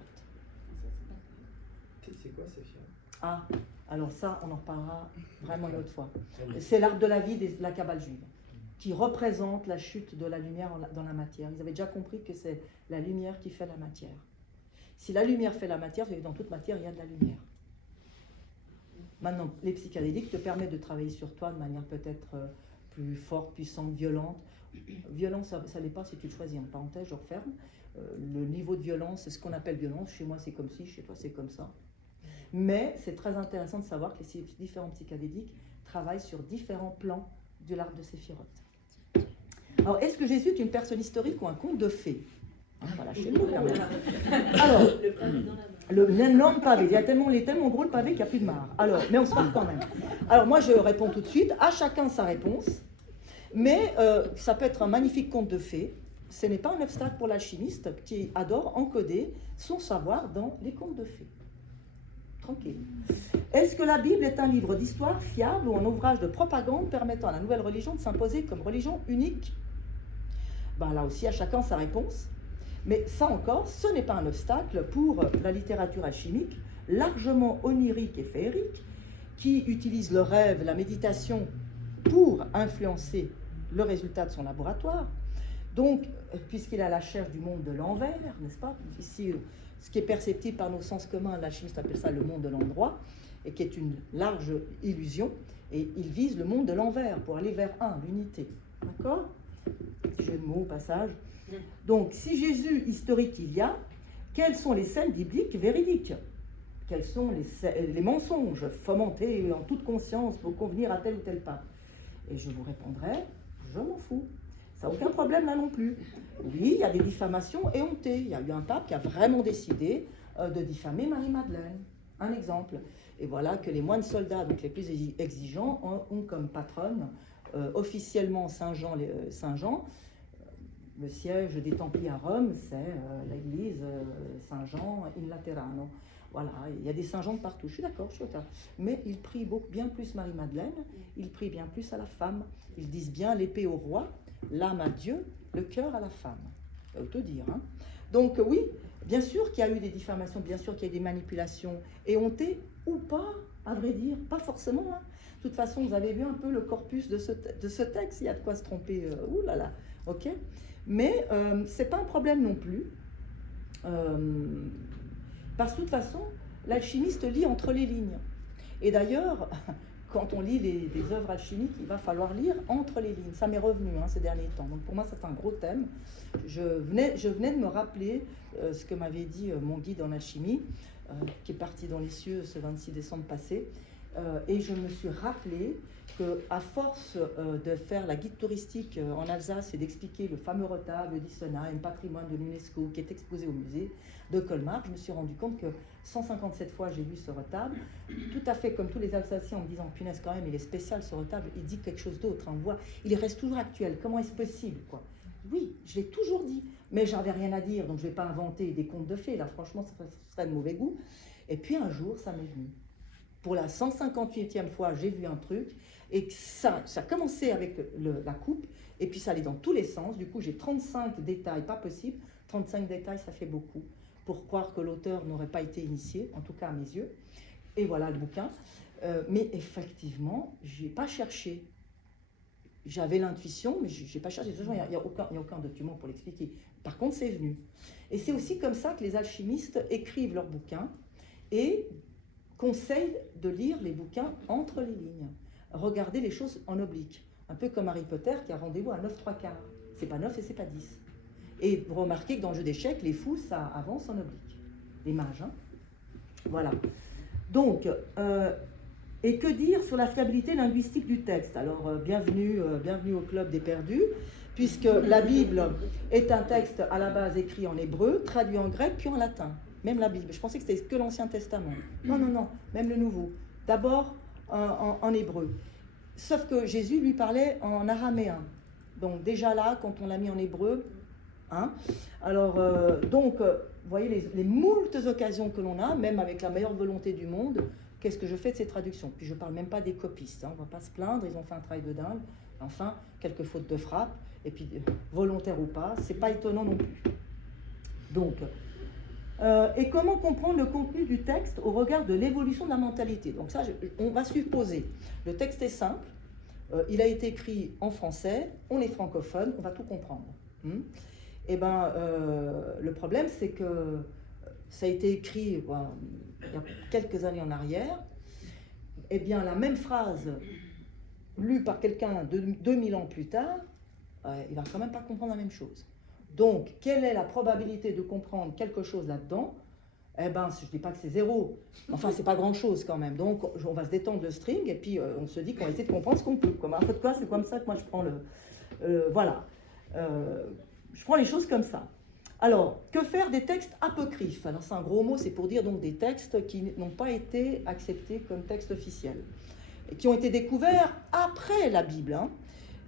C'est quoi Séphira? Ah, alors ça, on en reparlera vraiment une autre fois. C'est l'arbre de la vie de la Kabbale juive, qui représente la chute de la lumière dans la matière. Ils avaient déjà compris que c'est la lumière qui fait la matière. Si la lumière fait la matière, dans toute matière, il y a de la lumière. Maintenant, les psychédéliques te permettent de travailler sur toi de manière peut-être plus forte, puissante, violente. Violence, ça n'est pas si tu le choisis. En parenthèse, je referme. Le niveau de violence, c'est ce qu'on appelle violence. Chez moi, c'est comme ci, chez toi, c'est comme ça. Mais c'est très intéressant de savoir que les différents psychédéliques travaillent sur différents plans de l'arbre de Séphiroth. Alors, est-ce que Jésus est une personne historique ou un conte de fées? Voilà, chez nous, quand même. Alors, Le pavé dans la main. l'énorme pavé, il est tellement gros le pavé qu'il n'y a plus de marre. Alors, mais on se marre quand même. Alors, moi, je réponds tout de suite, à chacun sa réponse, mais ça peut être un magnifique conte de fées. Ce n'est pas un obstacle pour l'alchimiste qui adore encoder son savoir dans les contes de fées. Tranquille. Est-ce que la Bible est un livre d'histoire fiable ou un ouvrage de propagande permettant à la nouvelle religion de s'imposer comme religion unique? Ben, là aussi, à chacun sa réponse. Mais ça encore, ce n'est pas un obstacle pour la littérature alchimique, largement onirique et féerique, qui utilise le rêve, la méditation pour influencer le résultat de son laboratoire. Donc, puisqu'il est à la recherche du monde de l'envers, n'est-ce pas? Ici, ce qui est perceptible par nos sens communs, l'alchimiste appelle ça le monde de l'endroit, et qui est une large illusion, et il vise le monde de l'envers pour aller vers l'unité. D'accord? Petit jeu de mots au passage. Donc, si Jésus historique il y a, quelles sont les scènes bibliques véridiques? Quels sont les mensonges fomentés en toute conscience pour convenir à tel ou tel pape? Et je vous répondrai, je m'en fous. Ça n'a aucun problème là non plus. Oui, il y a des diffamations éhontées. Il y a eu un pape qui a vraiment décidé de diffamer Marie-Madeleine. Un exemple. Et voilà que les moines soldats, donc les plus exigeants, ont comme patronne officiellement Saint-Jean. Le siège des Templiers à Rome, c'est l'église Saint-Jean in Laterano. Voilà, il y a des Saint-Jean de partout, je suis d'accord, je suis d'accord. Mais ils prient bien plus Marie-Madeleine, ils prient bien plus à la femme. Ils disent bien l'épée au roi, l'âme à Dieu, le cœur à la femme. Ça veut tout dire. Hein. Donc oui, bien sûr qu'il y a eu des diffamations, bien sûr qu'il y a eu des manipulations éhontées, ou pas, à vrai dire, pas forcément. Hein. De toute façon, vous avez vu un peu le corpus de ce texte, il y a de quoi se tromper. Ouh là là, ok. Mais c'est pas un problème non plus. Parce que de toute façon, l'alchimiste lit entre les lignes. Et d'ailleurs, quand on lit des œuvres alchimiques, il va falloir lire entre les lignes. Ça m'est revenu ces derniers temps. Donc pour moi, c'est un gros thème. Je venais de me rappeler ce que m'avait dit mon guide en alchimie, qui est parti dans les cieux ce 26 décembre passé. Et je me suis rappelé qu'à force de faire la guide touristique en Alsace et d'expliquer le fameux retable d'Issenheim, patrimoine de l'UNESCO, qui est exposé au musée de Colmar, je me suis rendu compte que 157 fois j'ai vu ce retable, tout à fait comme tous les Alsaciens, en me disant, punaise quand même, il est spécial ce retable, il dit quelque chose d'autre, on voit, il reste toujours actuel, comment est-ce possible, quoi? Oui, je l'ai toujours dit, mais j'avais rien à dire, donc je ne vais pas inventer des contes de fées, là, franchement, ce serait de mauvais goût. Et puis un jour, ça m'est venu. Pour la 158e fois, j'ai vu un truc, et ça a commencé avec la coupe, et puis ça allait dans tous les sens. Du coup, j'ai 35 détails, pas possible. 35 détails, ça fait beaucoup, pour croire que l'auteur n'aurait pas été initié, en tout cas à mes yeux. Et voilà le bouquin. Mais effectivement, je n'ai pas cherché. J'avais l'intuition, mais je n'ai pas cherché. De toute façon, il n'y a aucun document pour l'expliquer. Par contre, c'est venu. Et c'est aussi comme ça que les alchimistes écrivent leurs bouquins et conseillent de lire les bouquins entre les lignes. Regardez les choses en oblique. Un peu comme Harry Potter qui a rendez-vous à 9 3/4. C'est pas 9 et c'est pas 10. Et vous remarquez que dans le jeu d'échecs, les fous, ça avance en oblique. Les mages, hein. Voilà. Donc, et que dire sur la fiabilité linguistique du texte? Alors, bienvenue au club des perdus, puisque la Bible est un texte à la base écrit en hébreu, traduit en grec, puis en latin. Même la Bible. Je pensais que c'était que l'Ancien Testament. Non, même le Nouveau. D'abord en hébreu. Sauf que Jésus lui parlait en araméen. Donc déjà là, quand on l'a mis en hébreu, hein, alors vous voyez les moultes occasions que l'on a, même avec la meilleure volonté du monde, qu'est-ce que je fais de ces traductions? Puis je ne parle même pas des copistes, hein, on ne va pas se plaindre, ils ont fait un travail de dingue. Enfin, quelques fautes de frappe, et puis volontaires ou pas, c'est pas étonnant non plus. Donc, et comment comprendre le contenu du texte au regard de l'évolution de la mentalité? Donc ça, on va supposer, le texte est simple, il a été écrit en français, on est francophone, on va tout comprendre. Et ben, le problème, c'est que ça a été écrit il y a quelques années en arrière. Eh bien, la même phrase lue par quelqu'un de 2000 ans plus tard, il va quand même pas comprendre la même chose. Donc, quelle est la probabilité de comprendre quelque chose là-dedans? Eh bien, je ne dis pas que c'est 0. Enfin, c'est pas grand-chose quand même. Donc, on va se détendre le string et puis on se dit qu'on va essayer de comprendre ce qu'on peut. En fait, c'est comme ça que moi je prends voilà. Je prends les choses comme ça. Alors, que faire des textes apocryphes? Alors, c'est un gros mot, c'est pour dire donc des textes qui n'ont pas été acceptés comme textes officiels et qui ont été découverts après la Bible, hein,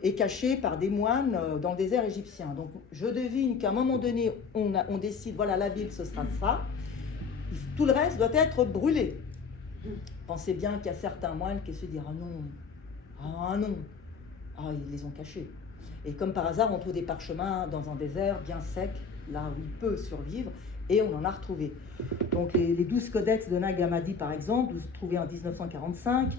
et cachés par des moines dans le désert égyptien. Donc, je devine qu'à un moment donné, on décide, voilà, la Bible, ce sera ça. Tout le reste doit être brûlé. Pensez bien qu'il y a certains moines qui se disent ah non, ils les ont cachés. Et comme par hasard, on trouve des parchemins dans un désert bien sec, là où il peut survivre, et on en a retrouvé. Donc les 12 codex de Nag Hammadi, par exemple, trouvés en 1945,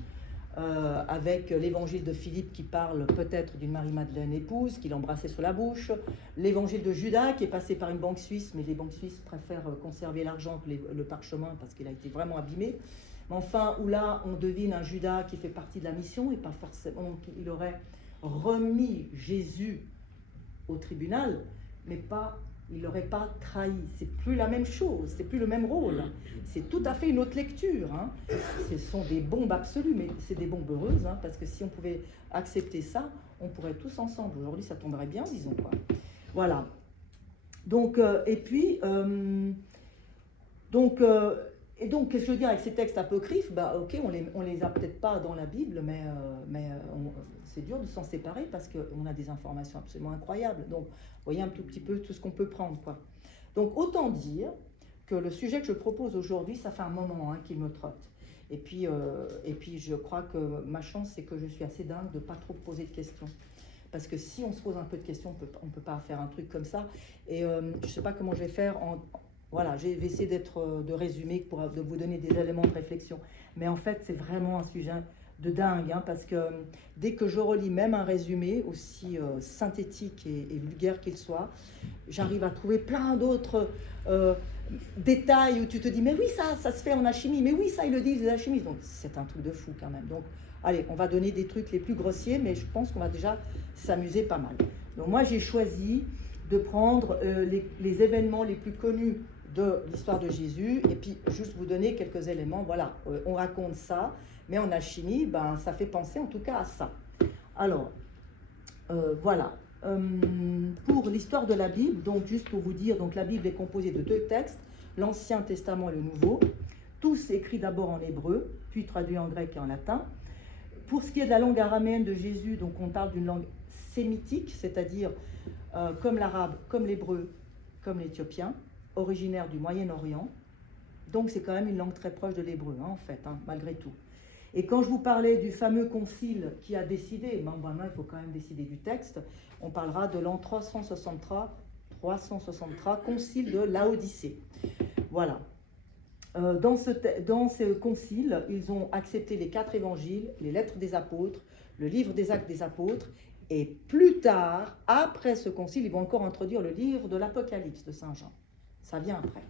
avec l'évangile de Philippe qui parle peut-être d'une Marie-Madeleine épouse, qu'il embrassait sur la bouche, l'évangile de Judas qui est passé par une banque suisse, mais les banques suisses préfèrent conserver l'argent que le parchemin parce qu'il a été vraiment abîmé. Mais enfin, où là, on devine un Judas qui fait partie de la mission, et pas forcément qu'il aurait remis Jésus au tribunal, mais il n'aurait pas trahi. C'est plus la même chose, c'est plus le même rôle. C'est tout à fait une autre lecture. Hein. Ce sont des bombes absolues, mais c'est des bombes heureuses, hein, parce que si on pouvait accepter ça, on pourrait tous ensemble. Aujourd'hui, ça tomberait bien, disons quoi. Voilà. Donc, et donc, qu'est-ce que je veux dire avec ces textes apocryphes? Ok, on les a peut-être pas dans la Bible, mais c'est dur de s'en séparer parce qu'on a des informations absolument incroyables. Donc, vous voyez un tout petit peu tout ce qu'on peut prendre, quoi. Donc, autant dire que le sujet que je propose aujourd'hui, ça fait un moment, hein, qu'il me trotte. Et puis, je crois que ma chance, c'est que je suis assez dingue de ne pas trop poser de questions. Parce que si on se pose un peu de questions, on ne peut pas faire un truc comme ça. Et je ne sais pas comment je vais faire. Voilà, je vais essayer de résumer, de vous donner des éléments de réflexion. Mais en fait, c'est vraiment un sujet de dingue, hein, parce que dès que je relis même un résumé, aussi synthétique et vulgaire qu'il soit, j'arrive à trouver plein d'autres détails où tu te dis, mais oui, ça se fait en alchimie, mais oui, ça, ils le disent, les alchimistes. Donc, c'est un truc de fou quand même. Donc, allez, on va donner des trucs les plus grossiers, mais je pense qu'on va déjà s'amuser pas mal. Donc, moi, j'ai choisi de prendre les événements les plus connus de l'histoire de Jésus, et puis juste vous donner quelques éléments. Voilà, on raconte ça, mais en alchimie, ben, ça fait penser en tout cas à ça. Alors, voilà. Pour l'histoire de la Bible, donc juste pour vous dire, donc la Bible est composée de 2 textes, l'Ancien Testament et le Nouveau, tous écrits d'abord en hébreu, puis traduits en grec et en latin. Pour ce qui est de la langue araméenne de Jésus, donc on parle d'une langue sémitique, c'est-à-dire comme l'arabe, comme l'hébreu, comme l'éthiopien, originaire du Moyen-Orient. Donc c'est quand même une langue très proche de l'hébreu, hein, en fait, hein, malgré tout. Et quand je vous parlais du fameux concile qui a décidé, maintenant il faut quand même décider du texte, on parlera de l'an 363, concile de Laodicée. Voilà. Dans ce concile, ils ont accepté les 4 évangiles, les lettres des apôtres, le livre des actes des apôtres, et plus tard, après ce concile, ils vont encore introduire le livre de l'Apocalypse de Saint Jean. Ça vient après.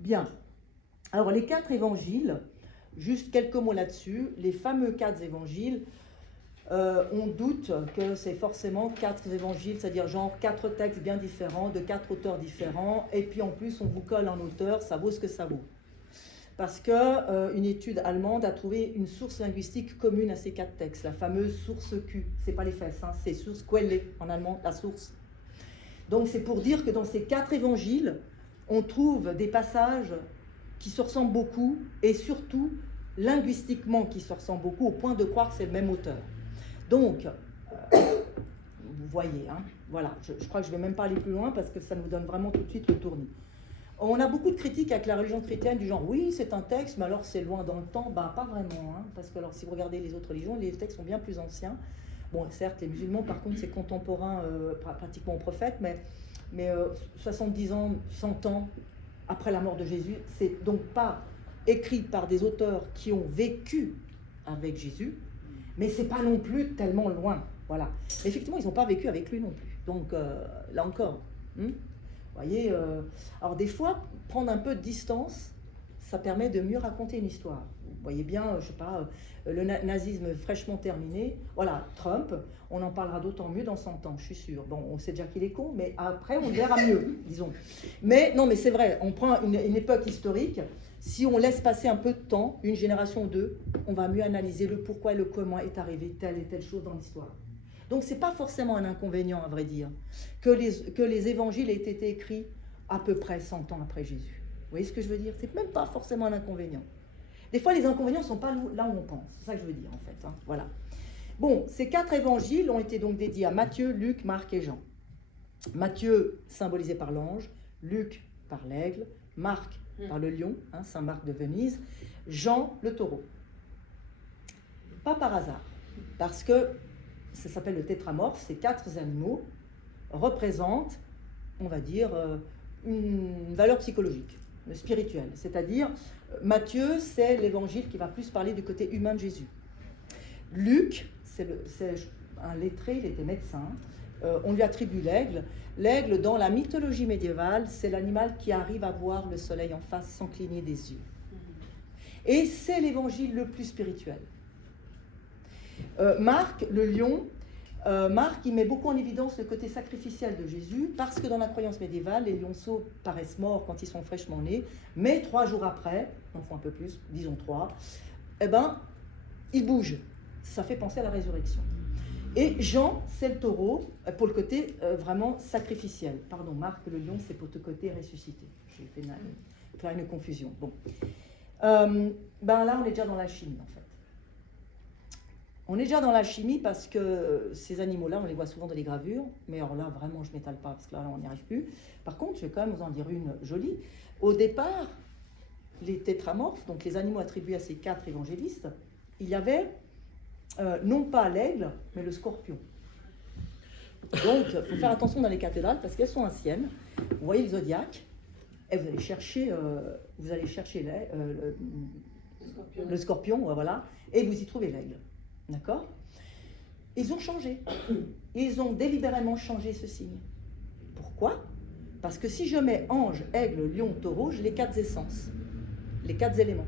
Bien. Alors les 4 évangiles, juste quelques mots là-dessus. Les fameux 4 évangiles, on doute que c'est forcément 4 évangiles, c'est-à-dire genre 4 textes bien différents, de 4 auteurs différents, et puis en plus on vous colle un auteur, ça vaut ce que ça vaut. Parce qu'une étude allemande a trouvé une source linguistique commune à ces 4 textes, la fameuse source Q. C'est pas les fesses, hein, c'est source Quelle en allemand, la source. Donc c'est pour dire que dans ces 4 évangiles, on trouve des passages qui se ressemblent beaucoup, et surtout linguistiquement qui se ressemblent beaucoup, au point de croire que c'est le même auteur. Donc, vous voyez, hein, voilà, je crois que je ne vais même pas aller plus loin parce que ça nous donne vraiment tout de suite le tournis. On a beaucoup de critiques avec la religion chrétienne du genre, oui, c'est un texte, mais alors c'est loin dans le temps. Ben, pas vraiment, hein, parce que alors, si vous regardez les autres religions, les textes sont bien plus anciens. Bon, certes, les musulmans, par contre, c'est contemporain pratiquement au prophète, mais 70 ans, 100 ans après la mort de Jésus, c'est donc pas écrit par des auteurs qui ont vécu avec Jésus, mais c'est pas non plus tellement loin. Voilà. Mais effectivement, ils n'ont pas vécu avec lui non plus. Donc, là encore, vous voyez, alors des fois, prendre un peu de distance, ça permet de mieux raconter une histoire. Vous voyez bien, je sais pas, le nazisme fraîchement terminé. Voilà, Trump, on en parlera d'autant mieux dans 100 ans, je suis sûre. Bon, on sait déjà qu'il est con, mais après, on le verra mieux, disons. Mais non, mais c'est vrai, on prend une époque historique. Si on laisse passer un peu de temps, une génération ou deux, on va mieux analyser le pourquoi et le comment est arrivé telle et telle chose dans l'histoire. Donc, ce n'est pas forcément un inconvénient, à vrai dire, que les évangiles aient été écrits à peu près 100 ans après Jésus. Vous voyez ce que je veux dire? C'est même pas forcément un inconvénient. Des fois, les inconvénients ne sont pas là où on pense. C'est ça que je veux dire, en fait. Hein. Voilà. Bon, ces 4 évangiles ont été donc dédiés à Matthieu, Luc, Marc et Jean. Matthieu, symbolisé par l'ange, Luc par l'aigle, Marc par le lion, hein, Saint Marc de Venise, Jean, le taureau. Pas par hasard, parce que ça s'appelle le tétramorphe, ces 4 animaux représentent, on va dire, une valeur psychologique, spirituelle. C'est-à-dire, Matthieu, c'est l'évangile qui va plus parler du côté humain de Jésus. Luc, c'est un lettré, il était médecin. On lui attribue l'aigle. L'aigle, dans la mythologie médiévale, c'est l'animal qui arrive à voir le soleil en face sans cligner des yeux. Et c'est l'évangile le plus spirituel. Marc, le lion, Marc, il met beaucoup en évidence le côté sacrificiel de Jésus, parce que dans la croyance médiévale, les lionceaux paraissent morts quand ils sont fraîchement nés, mais 3 jours après, enfin un peu plus, disons 3, eh ben, ils bougent. Ça fait penser à la résurrection. Et Jean, c'est le taureau, pour le côté vraiment sacrificiel. Pardon, Marc, le lion, c'est pour le côté ressuscité. J'ai fait une confusion. Bon. Ben là, on est déjà dans la chimie, en fait. On est déjà dans la chimie parce que ces animaux-là, on les voit souvent dans les gravures, mais alors là, vraiment, je ne m'étale pas parce que là, on n'y arrive plus. Par contre, je vais quand même vous en dire une jolie. Au départ, les tétramorphes, donc les animaux attribués à ces 4 évangélistes, il y avait non pas l'aigle, mais le scorpion. Donc, il faut faire attention dans les cathédrales parce qu'elles sont anciennes. Vous voyez le zodiaque, et vous allez chercher le scorpion, voilà, et vous y trouvez l'aigle. D'accord? Ils ont changé. Ils ont délibérément changé ce signe. Pourquoi? Parce que si je mets ange, aigle, lion, taureau, j'ai les 4 essences, les 4 éléments.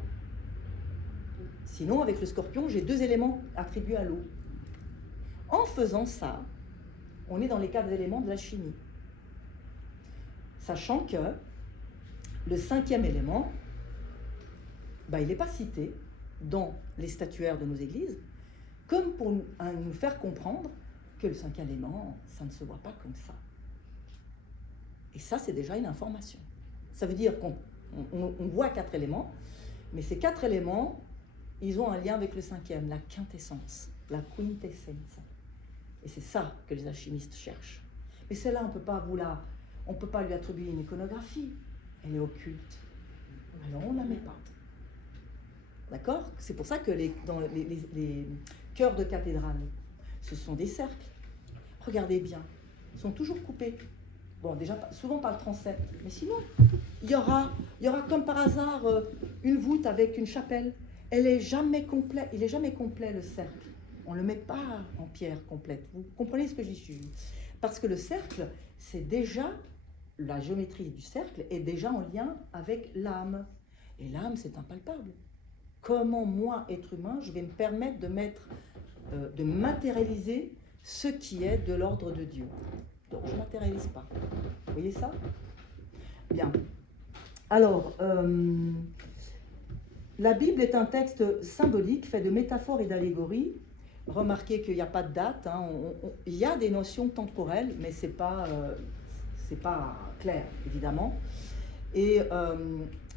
Sinon, avec le scorpion, j'ai 2 éléments attribués à l'eau. En faisant ça, on est dans les 4 éléments de la chimie. Sachant que le 5e élément, il n'est pas cité dans les statuaires de nos églises, comme pour nous faire comprendre que le 5e élément, ça ne se voit pas comme ça. Et ça, c'est déjà une information. Ça veut dire qu'on voit 4 éléments, mais ces 4 éléments, ils ont un lien avec le 5e, la quintessence, la quintessence. Et c'est ça que les alchimistes cherchent. Mais celle-là, on ne peut pas lui attribuer une iconographie. Elle est occulte. Alors on ne la met pas. D'accord? C'est pour ça que dans les chœurs de cathédrale, ce sont des cercles. Regardez bien, ils sont toujours coupés. Bon, déjà, souvent par le transept, mais sinon, il y aura comme par hasard une voûte avec une chapelle. Il n'est jamais complet le cercle. On ne le met pas en pierre complète. Vous comprenez ce que je dis? Parce que le cercle, c'est déjà, la géométrie du cercle est déjà en lien avec l'âme. Et l'âme, c'est impalpable. Comment moi, être humain, je vais me permettre de matérialiser ce qui est de l'ordre de Dieu? Donc, je ne matérialise pas. Vous voyez ça? Bien. Alors, la Bible est un texte symbolique, fait de métaphores et d'allégories. Remarquez qu'il n'y a pas de date. Il y a des notions temporelles, mais ce n'est pas clair, évidemment. Et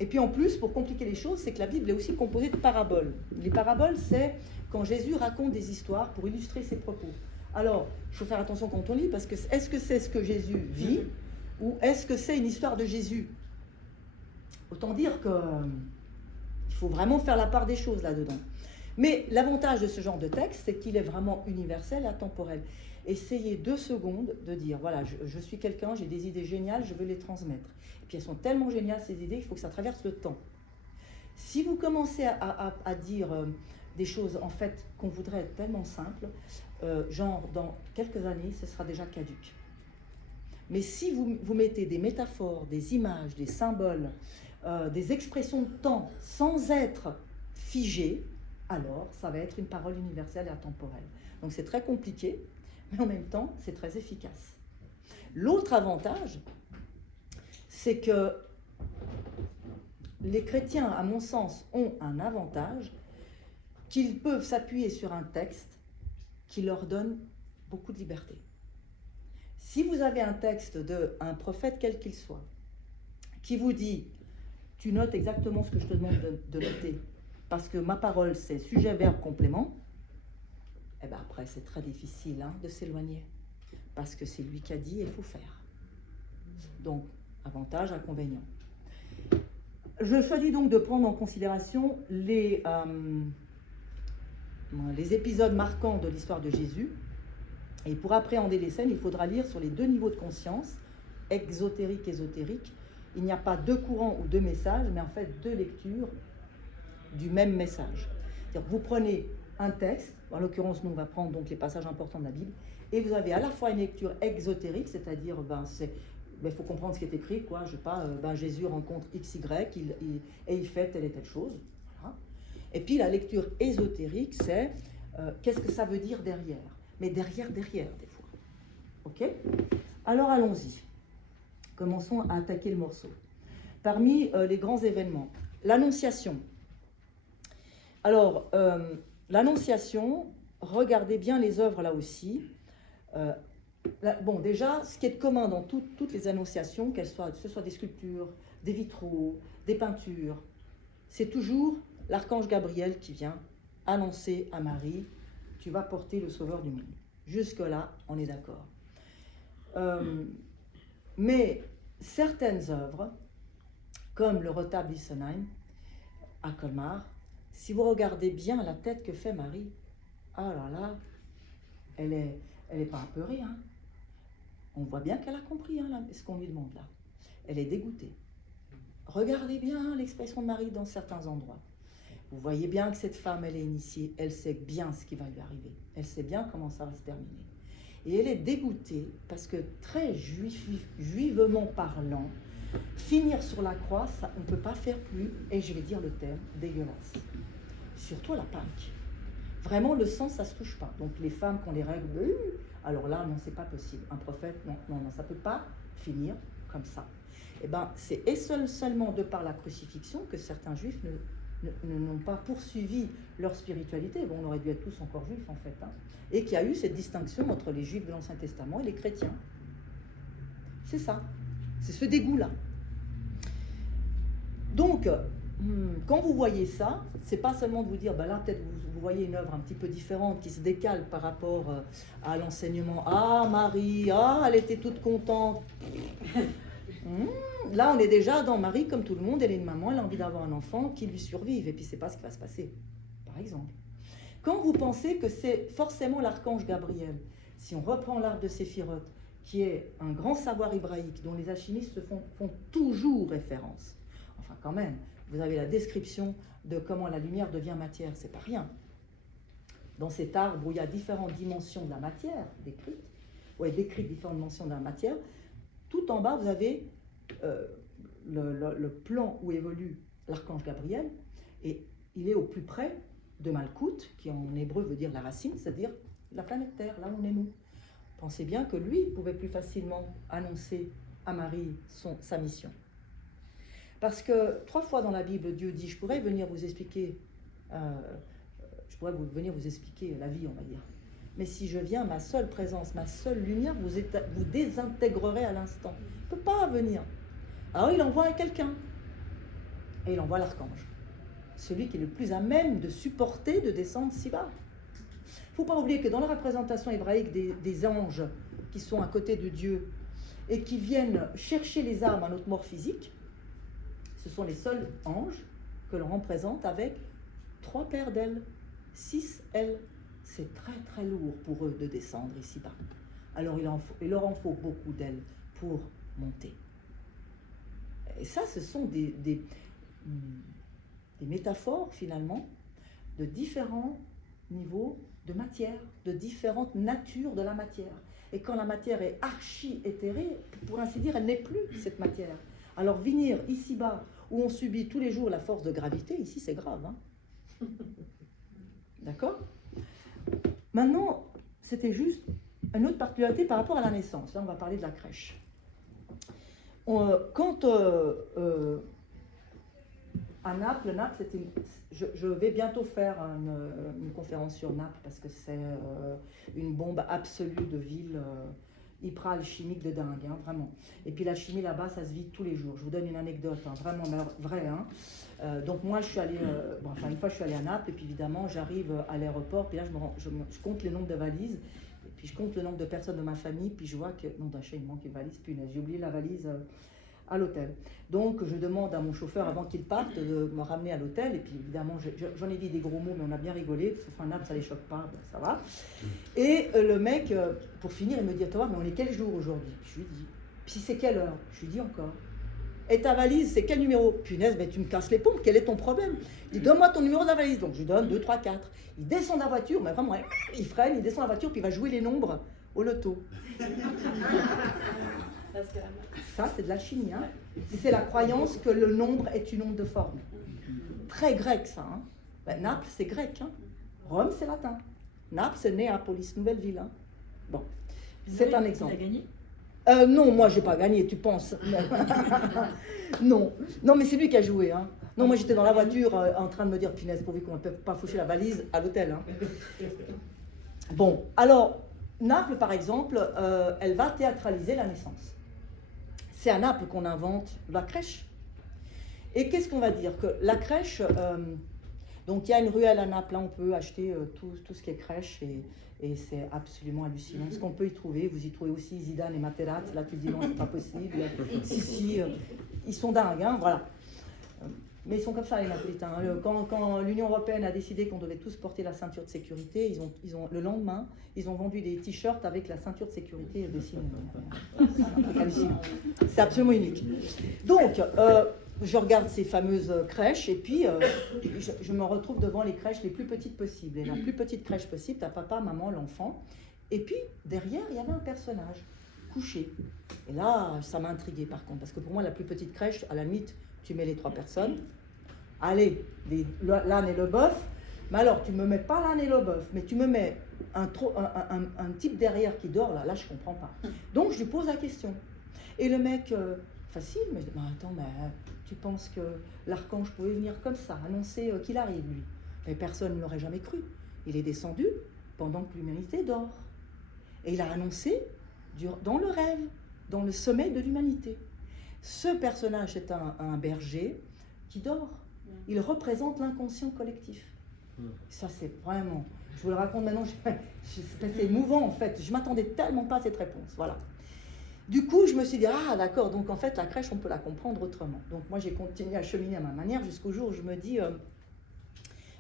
puis en plus, pour compliquer les choses, c'est que la Bible est aussi composée de paraboles. Les paraboles, c'est quand Jésus raconte des histoires pour illustrer ses propos. Alors, il faut faire attention quand on lit, parce que est-ce que c'est ce que Jésus vit, ou est-ce que c'est une histoire de Jésus? Autant dire que il faut vraiment faire la part des choses là-dedans. Mais l'avantage de ce genre de texte, c'est qu'il est vraiment universel et atemporel. Essayez 2 secondes de dire, voilà, je suis quelqu'un, j'ai des idées géniales, je veux les transmettre. Et puis elles sont tellement géniales, ces idées, qu'il faut que ça traverse le temps. Si vous commencez à dire des choses, en fait, qu'on voudrait être tellement simples, genre dans quelques années, ce sera déjà caduque. Mais si vous mettez des métaphores, des images, des symboles, des expressions de temps, sans être figé, alors ça va être une parole universelle et atemporelle. Donc c'est très compliqué, mais en même temps, c'est très efficace. L'autre avantage, c'est que les chrétiens, à mon sens, ont un avantage, qu'ils peuvent s'appuyer sur un texte qui leur donne beaucoup de liberté. Si vous avez un texte d'un prophète quel qu'il soit, qui vous dit, tu notes exactement ce que je te demande de noter, parce que ma parole, c'est sujet, verbe, complément, et bien après, c'est très difficile de s'éloigner, parce que c'est lui qui a dit et il faut faire. Donc, avantage, inconvénient. Je choisis donc de prendre en considération les épisodes marquants de l'histoire de Jésus. Et pour appréhender les scènes, il faudra lire sur les 2 niveaux de conscience, exotérique, ésotérique. Il n'y a pas 2 courants ou 2 messages, mais en fait 2 lectures du même message. C'est-à-dire, vous prenez un texte, en l'occurrence, nous on va prendre donc les passages importants de la Bible, et vous avez à la fois une lecture exotérique, c'est-à-dire, il faut comprendre ce qui est écrit, quoi. Je sais pas, Jésus rencontre XY et il fait telle et telle chose. Voilà. Et puis la lecture ésotérique, c'est qu'est-ce que ça veut dire derrière, mais derrière des fois. Ok? Alors allons-y. Commençons à attaquer le morceau. Parmi les grands événements, l'Annonciation. Alors, l'Annonciation, regardez bien les œuvres là aussi. Bon, déjà, ce qui est commun dans toutes les annonciations, que ce soit des sculptures, des vitraux, des peintures, c'est toujours l'archange Gabriel qui vient annoncer à Marie, tu vas porter le sauveur du monde. Jusque-là, on est d'accord. Mais certaines œuvres, comme le retable d'Issenheim à Colmar, si vous regardez bien la tête que fait Marie, ah là là, elle est pas apeurée, hein. On voit bien qu'elle a compris ce qu'on lui demande là. Elle est dégoûtée. Regardez bien l'expression de Marie dans certains endroits. Vous voyez bien que cette femme, elle est initiée, elle sait bien ce qui va lui arriver. Elle sait bien comment ça va se terminer. Et elle est dégoûtée parce que très juivement parlant, finir sur la croix, ça, on ne peut pas faire plus, et je vais dire le terme, dégueulasse. Surtout à la Pâque. Vraiment, le sang, ça ne se touche pas. Donc les femmes qui ont les règles, alors là, non, c'est pas possible. Un prophète, non, ça ne peut pas finir comme ça. Eh bien, c'est seulement de par la crucifixion que certains juifs n'ont pas poursuivi leur spiritualité. Bon, on aurait dû être tous encore juifs, en fait. Hein. Et qu'il y a eu cette distinction entre les juifs de l'Ancien Testament et les chrétiens. C'est ça. C'est ce dégoût-là. Donc, quand vous voyez ça, c'est pas seulement de vous dire, ben là, peut-être vous voyez une œuvre un petit peu différente qui se décale par rapport à l'enseignement. Ah, Marie, ah, elle était toute contente. Là, on est déjà dans Marie, comme tout le monde, elle est une maman, elle a envie d'avoir un enfant qui lui survive, et puis c'est pas ce qui va se passer, par exemple. Quand vous pensez que c'est forcément l'archange Gabriel, si on reprend l'arbre de Séphiroth, qui est un grand savoir hébraïque dont les alchimistes font toujours référence, enfin quand même, vous avez la description de comment la lumière devient matière, c'est pas rien. Dans cet arbre où il y a différentes dimensions de la matière décrites différentes dimensions de la matière, tout en bas vous avez le plan où évolue l'archange Gabriel, et il est au plus près de Malkout, qui en hébreu veut dire la racine, c'est-à-dire la planète Terre, là où on est nous. Pensez bien que lui pouvait plus facilement annoncer à Marie sa mission. Parce que 3 fois dans la Bible, Dieu dit, je pourrais venir vous expliquer la vie, on va dire. Mais si je viens, ma seule présence, ma seule lumière, vous désintégrerez à l'instant. Il ne peut pas venir. Alors il envoie quelqu'un. Et il envoie l'archange. Celui qui est le plus à même de supporter, de descendre si bas. Il ne faut pas oublier que dans la représentation hébraïque des anges qui sont à côté de Dieu et qui viennent chercher les âmes à notre mort physique, ce sont les seuls anges que l'on représente avec 3 paires d'ailes, 6 ailes. C'est très très lourd pour eux de descendre ici-bas. Alors il leur en faut beaucoup d'ailes pour monter. Et ça, ce sont des métaphores finalement de différents niveaux de matière, de différentes natures de la matière. Et quand la matière est archi-éthérée, pour ainsi dire, elle n'est plus cette matière. Alors venir ici-bas, où on subit tous les jours la force de gravité, ici c'est grave. Hein. D'accord ? Maintenant, c'était juste une autre particularité par rapport à la naissance. Là, on va parler de la crèche. Quand à Naples, je vais bientôt faire une conférence sur Naples parce que c'est une bombe absolue de ville hyper alchimique de dingue, hein, vraiment. Et puis la chimie là-bas, ça se vit tous les jours. Je vous donne une anecdote, hein, vraiment vraie. Hein. Donc moi, je suis allée, une fois je suis allée à Naples, et puis évidemment, j'arrive à l'aéroport, puis là, je compte le nombre de valises, et puis je compte le nombre de personnes de ma famille, puis je vois que, non, d'achat, il me manque une valise, punaise, j'ai oublié la valise à l'hôtel. Donc je demande à mon chauffeur, avant qu'il parte, de me ramener à l'hôtel, et puis évidemment, j'en ai dit des gros mots, mais on a bien rigolé, sauf un Naples, ça les choque pas, ben, ça va. Et le mec, pour finir, il me dit, attends, mais on est quel jour aujourd'hui? Je lui dis, puis c'est quelle heure? Je lui dis encore. Et ta valise, c'est quel numéro? Punaise, mais tu me casses les pompes, quel est ton problème? Il dit, donne-moi ton numéro de la valise. Donc je lui donne 2, 3, 4. Il descend de la voiture, mais vraiment, il freine, il descend de la voiture, puis il va jouer les nombres au loto. Ça, c'est de la chimie. Hein. C'est la croyance que le nombre est une onde de forme. Très grec, ça. Hein. Ben, Naples, c'est grec. Hein. Rome, c'est latin. Naples, c'est Néapolis, nouvelle ville. Hein. Bon, c'est un exemple. Tu as gagné? Non, moi, j'ai pas gagné, tu penses. Non, mais c'est lui qui a joué. Hein. Non, moi, j'étais dans la voiture en train de me dire, punaise, pourvu qu'on ne peut pas foucher la valise à l'hôtel. Hein. Bon, alors, Naples, par exemple, elle va théâtraliser la naissance. C'est à Naples qu'on invente la crèche. Et qu'est-ce qu'on va dire? Que la crèche, donc il y a une ruelle à Naples, là on peut acheter tout ce qui est crèche, et c'est absolument hallucinant. Ce qu'on peut y trouver, vous y trouvez aussi Zidane et Materazzi, là tu te dis non, c'est pas possible. Si, ils sont dingues, hein, voilà. Mais ils sont comme ça les Napolitains. Quand l'Union Européenne a décidé qu'on devait tous porter la ceinture de sécurité, le lendemain, ils ont vendu des t-shirts avec la ceinture de sécurité dessinée. C'est absolument unique. Donc, je regarde ces fameuses crèches et puis je me retrouve devant les crèches les plus petites possibles. Et la plus petite crèche possible, t'as papa, maman, l'enfant. Et puis, derrière, il y avait un personnage couché. Et là, ça m'a intriguée par contre, parce que pour moi, la plus petite crèche, à la limite, tu mets les 3 personnes. Allez, l'âne et le bœuf. Mais alors, tu me mets pas l'âne et le bœuf, mais tu me mets un type derrière qui dort, là je comprends pas. Donc, je lui pose la question. Et le mec, facile, mais je dis, attends, mais tu penses que l'archange pouvait venir comme ça, annoncer qu'il arrive, lui? Mais personne ne l'aurait jamais cru. Il est descendu pendant que l'humanité dort. Et il a annoncé dans le rêve, dans le sommet de l'humanité. Ce personnage est un berger qui dort. Il représente l'inconscient collectif. Ça, c'est vraiment... Je vous le raconte maintenant, c'est émouvant en fait. Je ne m'attendais tellement pas à cette réponse. Voilà. Du coup, je me suis dit, ah d'accord, donc en fait, la crèche, on peut la comprendre autrement. Donc moi, j'ai continué à cheminer à ma manière jusqu'au jour où je me dis...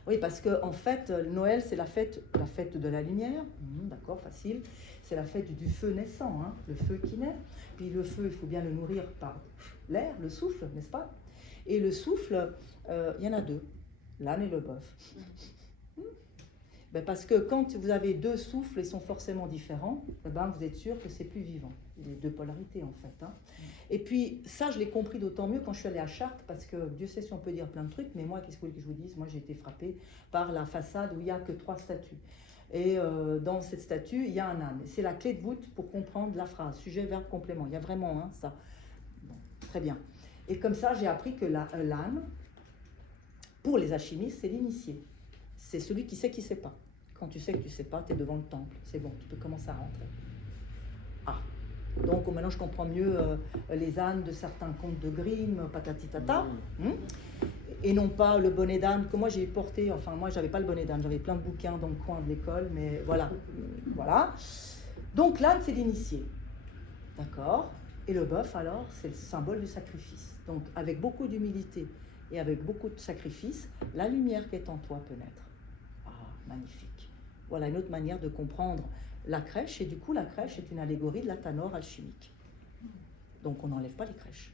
oui, parce que en fait, Noël, c'est la fête de la lumière. D'accord, facile. C'est la fête du feu naissant, hein, le feu qui naît. Puis le feu, il faut bien le nourrir par l'air, le souffle, n'est-ce pas? Et le souffle, il y en a 2, l'âne et le bœuf. Ben parce que quand vous avez 2 souffles, ils sont forcément différents, ben vous êtes sûr que c'est plus vivant. Les 2 polarités en fait. Hein. Et puis ça, je l'ai compris d'autant mieux quand je suis allée à Chartres, parce que Dieu sait si on peut dire plein de trucs, mais moi, qu'est-ce que vous voulez que je vous dise? Moi, j'ai été frappée par la façade où il n'y a que 3 statues. Et dans cette statue, il y a un âne. C'est la clé de voûte pour comprendre la phrase, sujet, verbe, complément. Il y a vraiment ça. Bon, très bien. Et comme ça, j'ai appris que l'âne, pour les alchimistes, c'est l'initié. C'est celui qui sait sait pas. Quand tu sais que tu sais pas, tu es devant le temple. C'est bon, tu peux commencer à rentrer. Ah, donc maintenant je comprends mieux les ânes de certains contes de Grimm, patati tata. Et non pas le bonnet d'âne que moi j'ai porté. Enfin, moi, j'avais pas le bonnet d'âne. J'avais plein de bouquins dans le coin de l'école, mais voilà. Voilà. Donc l'âne, c'est l'initié. D'accord? Et le bœuf, alors, c'est le symbole du sacrifice. Donc, avec beaucoup d'humilité et avec beaucoup de sacrifice, la lumière qui est en toi peut naître. Ah, magnifique. Voilà une autre manière de comprendre la crèche. Et du coup, la crèche est une allégorie de la tanor alchimique. Donc, on n'enlève pas les crèches.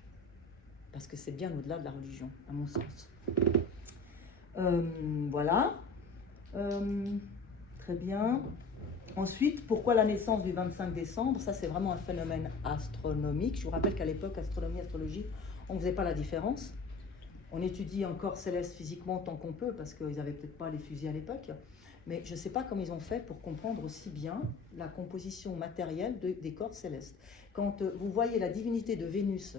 Parce que c'est bien au-delà de la religion, à mon sens. Voilà. Très bien. Ensuite, pourquoi la naissance du 25 décembre? Ça, c'est vraiment un phénomène astronomique. Je vous rappelle qu'à l'époque, astronomie, astrologie, on ne faisait pas la différence. On étudie un corps céleste physiquement tant qu'on peut, parce qu'ils n'avaient peut-être pas les fusils à l'époque. Mais je ne sais pas comment ils ont fait pour comprendre aussi bien la composition matérielle des corps célestes. Quand vous voyez la divinité de Vénus,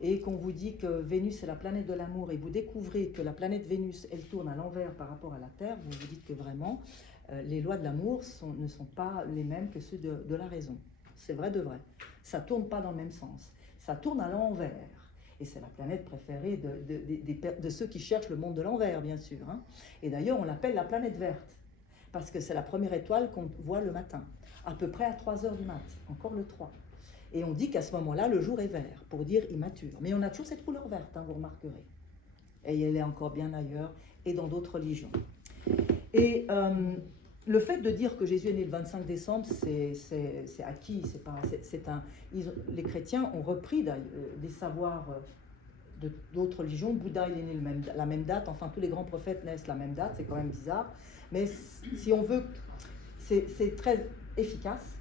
et qu'on vous dit que Vénus est la planète de l'amour, et vous découvrez que la planète Vénus, elle tourne à l'envers par rapport à la Terre, vous vous dites que vraiment, les lois de l'amour ne sont pas les mêmes que ceux de la raison. C'est vrai de vrai. Ça ne tourne pas dans le même sens. Ça tourne à l'envers. Et c'est la planète préférée de ceux qui cherchent le monde de l'envers, bien sûr. Hein. Et d'ailleurs, on l'appelle la planète verte, parce que c'est la première étoile qu'on voit le matin, à peu près à 3 heures du mat, encore le 3. Et on dit qu'à ce moment-là, le jour est vert, pour dire immature. Mais on a toujours cette couleur verte, hein, vous remarquerez. Et elle est encore bien ailleurs, et dans d'autres religions. Et le fait de dire que Jésus est né le 25 décembre, c'est acquis. Les chrétiens ont repris des savoirs d'autres religions. Bouddha, il est né la même date. Enfin, tous les grands prophètes naissent la même date. C'est quand même bizarre. Mais si on veut, c'est très efficace.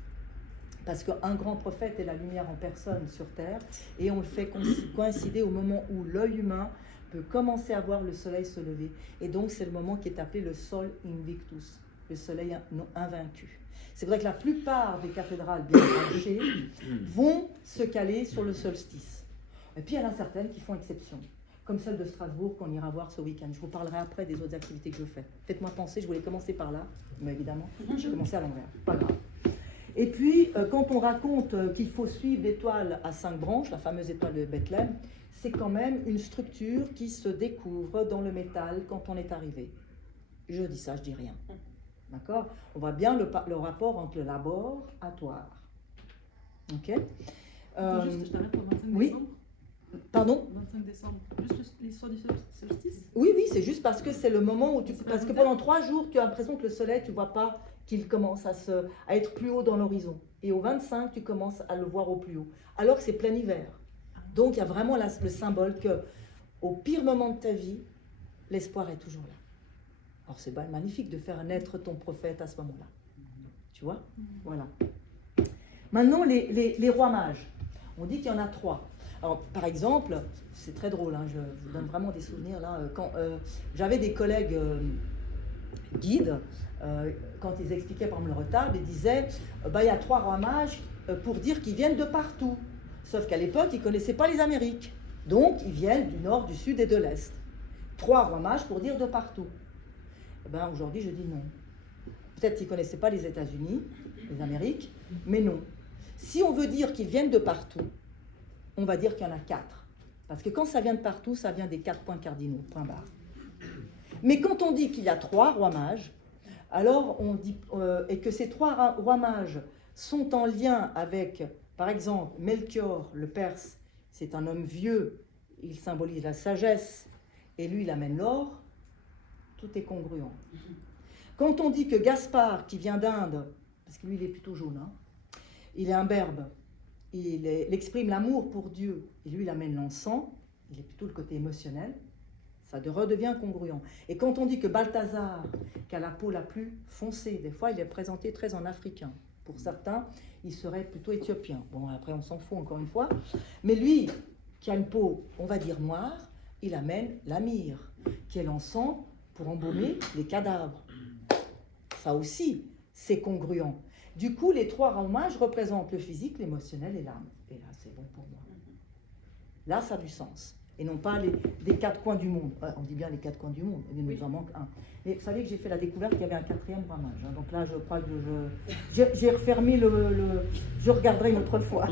Parce qu'un grand prophète est la lumière en personne sur Terre, et on le fait coïncider au moment où l'œil humain peut commencer à voir le soleil se lever. Et donc, c'est le moment qui est appelé le Sol Invictus, le soleil invaincu. C'est vrai que la plupart des cathédrales bien branchées vont se caler sur le solstice. Et puis, il y en a certaines qui font exception, comme celle de Strasbourg qu'on ira voir ce week-end. Je vous parlerai après des autres activités que je fais. Faites-moi penser, je voulais commencer par là, mais évidemment, j'ai commencé à l'envers. Pas grave. Et puis, quand on raconte qu'il faut suivre l'étoile à 5 branches, la fameuse étoile de Bethléem, c'est quand même une structure qui se découvre dans le métal quand on est arrivé. Je dis ça, je dis rien. D'accord? On voit bien le rapport entre le laboratoire. Ok? Juste, je t'arrête pour le 25 oui. décembre. Pardon? 25 décembre. Juste l'histoire du solstice. Oui, c'est juste parce que c'est le moment où parce que pendant 3 jours, tu as l'impression que le soleil, tu ne vois pas qu'il commence à être plus haut dans l'horizon. Et au 25, tu commences à le voir au plus haut. Alors que c'est plein hiver. Donc, il y a vraiment le symbole que, au pire moment de ta vie, l'espoir est toujours là. Alors, c'est magnifique de faire naître ton prophète à ce moment-là. Tu vois? Voilà. Maintenant, les rois mages. On dit qu'il y en a 3. Alors, par exemple, c'est très drôle, hein, je vous donne vraiment des souvenirs là. Quand j'avais des collègues guides, quand ils expliquaient par exemple le retable, ils disaient il y a 3 rois mages pour dire qu'ils viennent de partout. Sauf qu'à l'époque, ils ne connaissaient pas les Amériques. Donc, ils viennent du nord, du sud et de l'est. 3 rois mages pour dire de partout. Aujourd'hui, je dis non. Peut-être qu'ils ne connaissaient pas les États-Unis, les Amériques, mais non. Si on veut dire qu'ils viennent de partout, on va dire qu'il y en a 4. Parce que quand ça vient de partout, ça vient des 4 points cardinaux, point barre. Mais quand on dit qu'il y a 3 rois mages, alors on dit, et que ces 3 rois mages sont en lien avec, par exemple, Melchior, le Perse, c'est un homme vieux, il symbolise la sagesse, et lui, il amène l'or, tout est congruent. Quand on dit que Gaspard, qui vient d'Inde, parce que lui, il est plutôt jaune, hein, il est un berbe, il exprime l'amour pour Dieu, et lui, il amène l'encens, il est plutôt le côté émotionnel, ça redevient congruent. Et quand on dit que Balthazar, qui a la peau la plus foncée, des fois, il est présenté très en africain. Pour certains, il serait plutôt éthiopien. Bon, après, on s'en fout encore une fois. Mais lui, qui a une peau, on va dire noire, il amène la myrrhe, qui est l'encens pour embaumer les cadavres. Ça aussi, c'est congruent. Du coup, les 3 rois mages représentent le physique, l'émotionnel et l'âme. Et là, c'est bon pour moi. Là, ça a du sens. Et non pas des 4 coins du monde. On dit bien les 4 coins du monde, il nous en manque un. Mais vous savez que j'ai fait la découverte qu'il y avait un 4e roi mage. Hein. Donc là, je crois que j'ai refermé je regarderai une autre fois.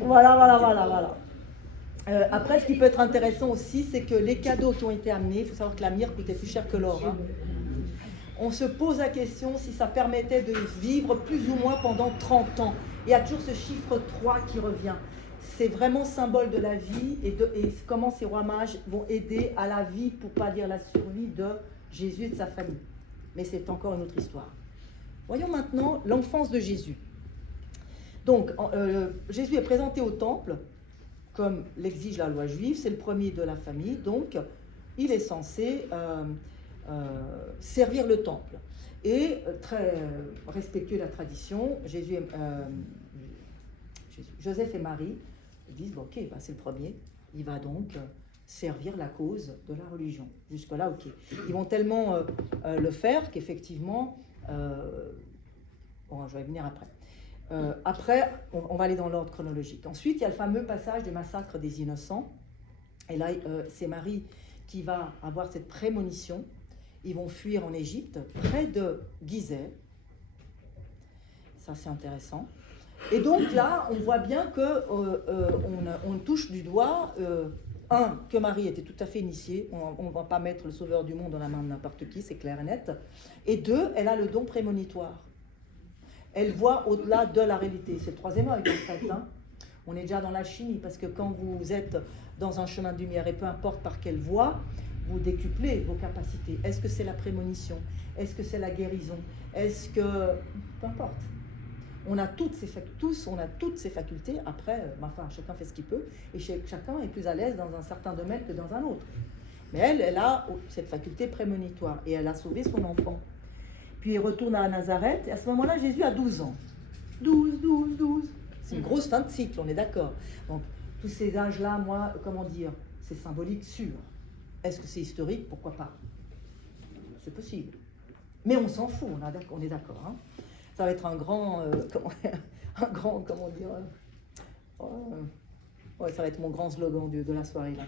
Voilà. Après, ce qui peut être intéressant aussi, c'est que les cadeaux qui ont été amenés, il faut savoir que la myrrhe coûtait plus cher que l'or. Hein. On se pose la question si ça permettait de vivre plus ou moins pendant 30 ans. Il y a toujours ce chiffre 3 qui revient. C'est vraiment symbole de la vie et comment ces rois mages vont aider à la vie, pour ne pas dire la survie de Jésus et de sa famille. Mais c'est encore une autre histoire. Voyons maintenant l'enfance de Jésus. Donc, Jésus est présenté au temple, comme l'exige la loi juive, c'est le premier de la famille, donc il est censé servir le temple. Et très respectueux de la tradition, Joseph et Marie disent ok, c'est le premier, il va donc servir la cause de la religion. Jusque-là, ok. Ils vont tellement le faire qu'effectivement, je vais venir après. Après, on va aller dans l'ordre chronologique. Ensuite, il y a le fameux passage du massacre des innocents. Et là, c'est Marie qui va avoir cette prémonition. Ils vont fuir en Égypte, près de Gizeh. Ça, c'est intéressant. Et donc là, on voit bien qu'on touche du doigt, que Marie était tout à fait initiée. On ne va pas mettre le sauveur du monde dans la main de n'importe qui, c'est clair et net. Et 2, elle a le don prémonitoire. Elle voit au-delà de la réalité. C'est le 3e œil, en fait. Hein. On est déjà dans la chimie, parce que quand vous êtes dans un chemin de lumière, et peu importe par quelle voie, vous décuplez vos capacités. Est-ce que c'est la prémonition? Est-ce que c'est la guérison? Est-ce que... Peu importe. On a toutes ces facultés. Après, chacun fait ce qu'il peut, et chacun est plus à l'aise dans un certain domaine que dans un autre. Mais elle a cette faculté prémonitoire, et elle a sauvé son enfant. Puis il retourne à Nazareth, et à ce moment-là, Jésus a 12 ans. 12. C'est une grosse fin de cycle, on est d'accord. Donc, tous ces âges-là, c'est symbolique sûr. Est-ce que c'est historique? Pourquoi pas? C'est possible. Mais on s'en fout, on est d'accord. Hein. Ça va être ça va être mon grand slogan de la soirée. Là.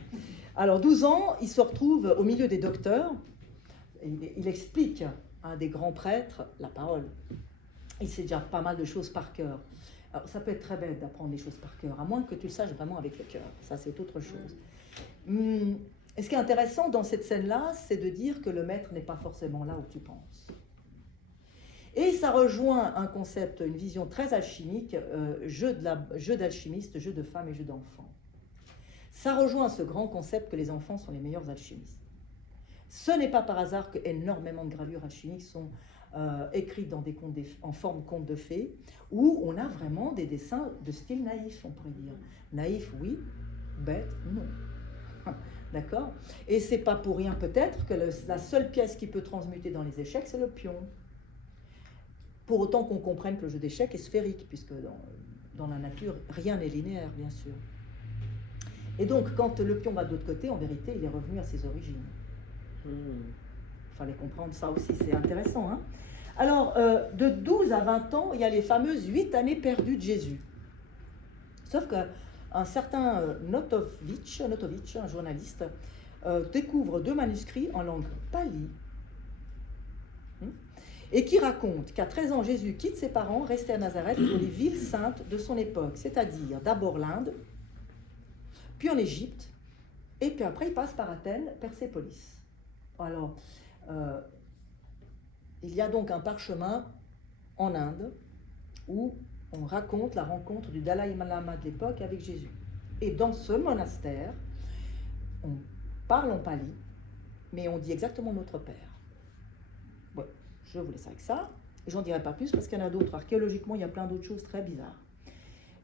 Alors, 12 ans, il se retrouve au milieu des docteurs. Il explique à des grands prêtres la parole. Il sait déjà pas mal de choses par cœur. Alors, ça peut être très bête d'apprendre des choses par cœur, à moins que tu le saches vraiment avec le cœur. Ça, c'est autre chose. Et ce qui est intéressant dans cette scène-là, c'est de dire que le maître n'est pas forcément là où tu penses. Et ça rejoint un concept, une vision très alchimique, jeu d'alchimiste, jeu de femmes et jeu d'enfants. Ça rejoint ce grand concept que les enfants sont les meilleurs alchimistes. Ce n'est pas par hasard que énormément de gravures alchimiques sont écrites dans des contes en forme contes de fées, où on a vraiment des dessins de style naïf, on pourrait dire. Naïf, oui, bête, non. D'accord? Et c'est pas pour rien peut-être que la seule pièce qui peut transmuter dans les échecs, c'est le pion. Pour autant qu'on comprenne que le jeu d'échecs est sphérique, puisque dans la nature, rien n'est linéaire, bien sûr. Et donc, quand le pion va de l'autre côté, en vérité, il est revenu à ses origines. Il fallait comprendre ça aussi, c'est intéressant. Hein. Alors, de 12 à 20 ans, il y a les fameuses 8 années perdues de Jésus. Sauf qu'un certain Notovitch, un journaliste, découvre 2 manuscrits en langue pali, et qui raconte qu'à 13 ans, Jésus quitte ses parents, resté à Nazareth, pour les villes saintes de son époque, c'est-à-dire d'abord l'Inde, puis en Égypte, et puis après il passe par Athènes, Persépolis. Alors, il y a donc un parchemin en Inde où on raconte la rencontre du Dalai Lama de l'époque avec Jésus. Et dans ce monastère, on parle en pali, mais on dit exactement notre Père. Bon, je vous laisse avec ça. J'en dirai pas plus parce qu'il y en a d'autres. Archéologiquement, il y a plein d'autres choses très bizarres.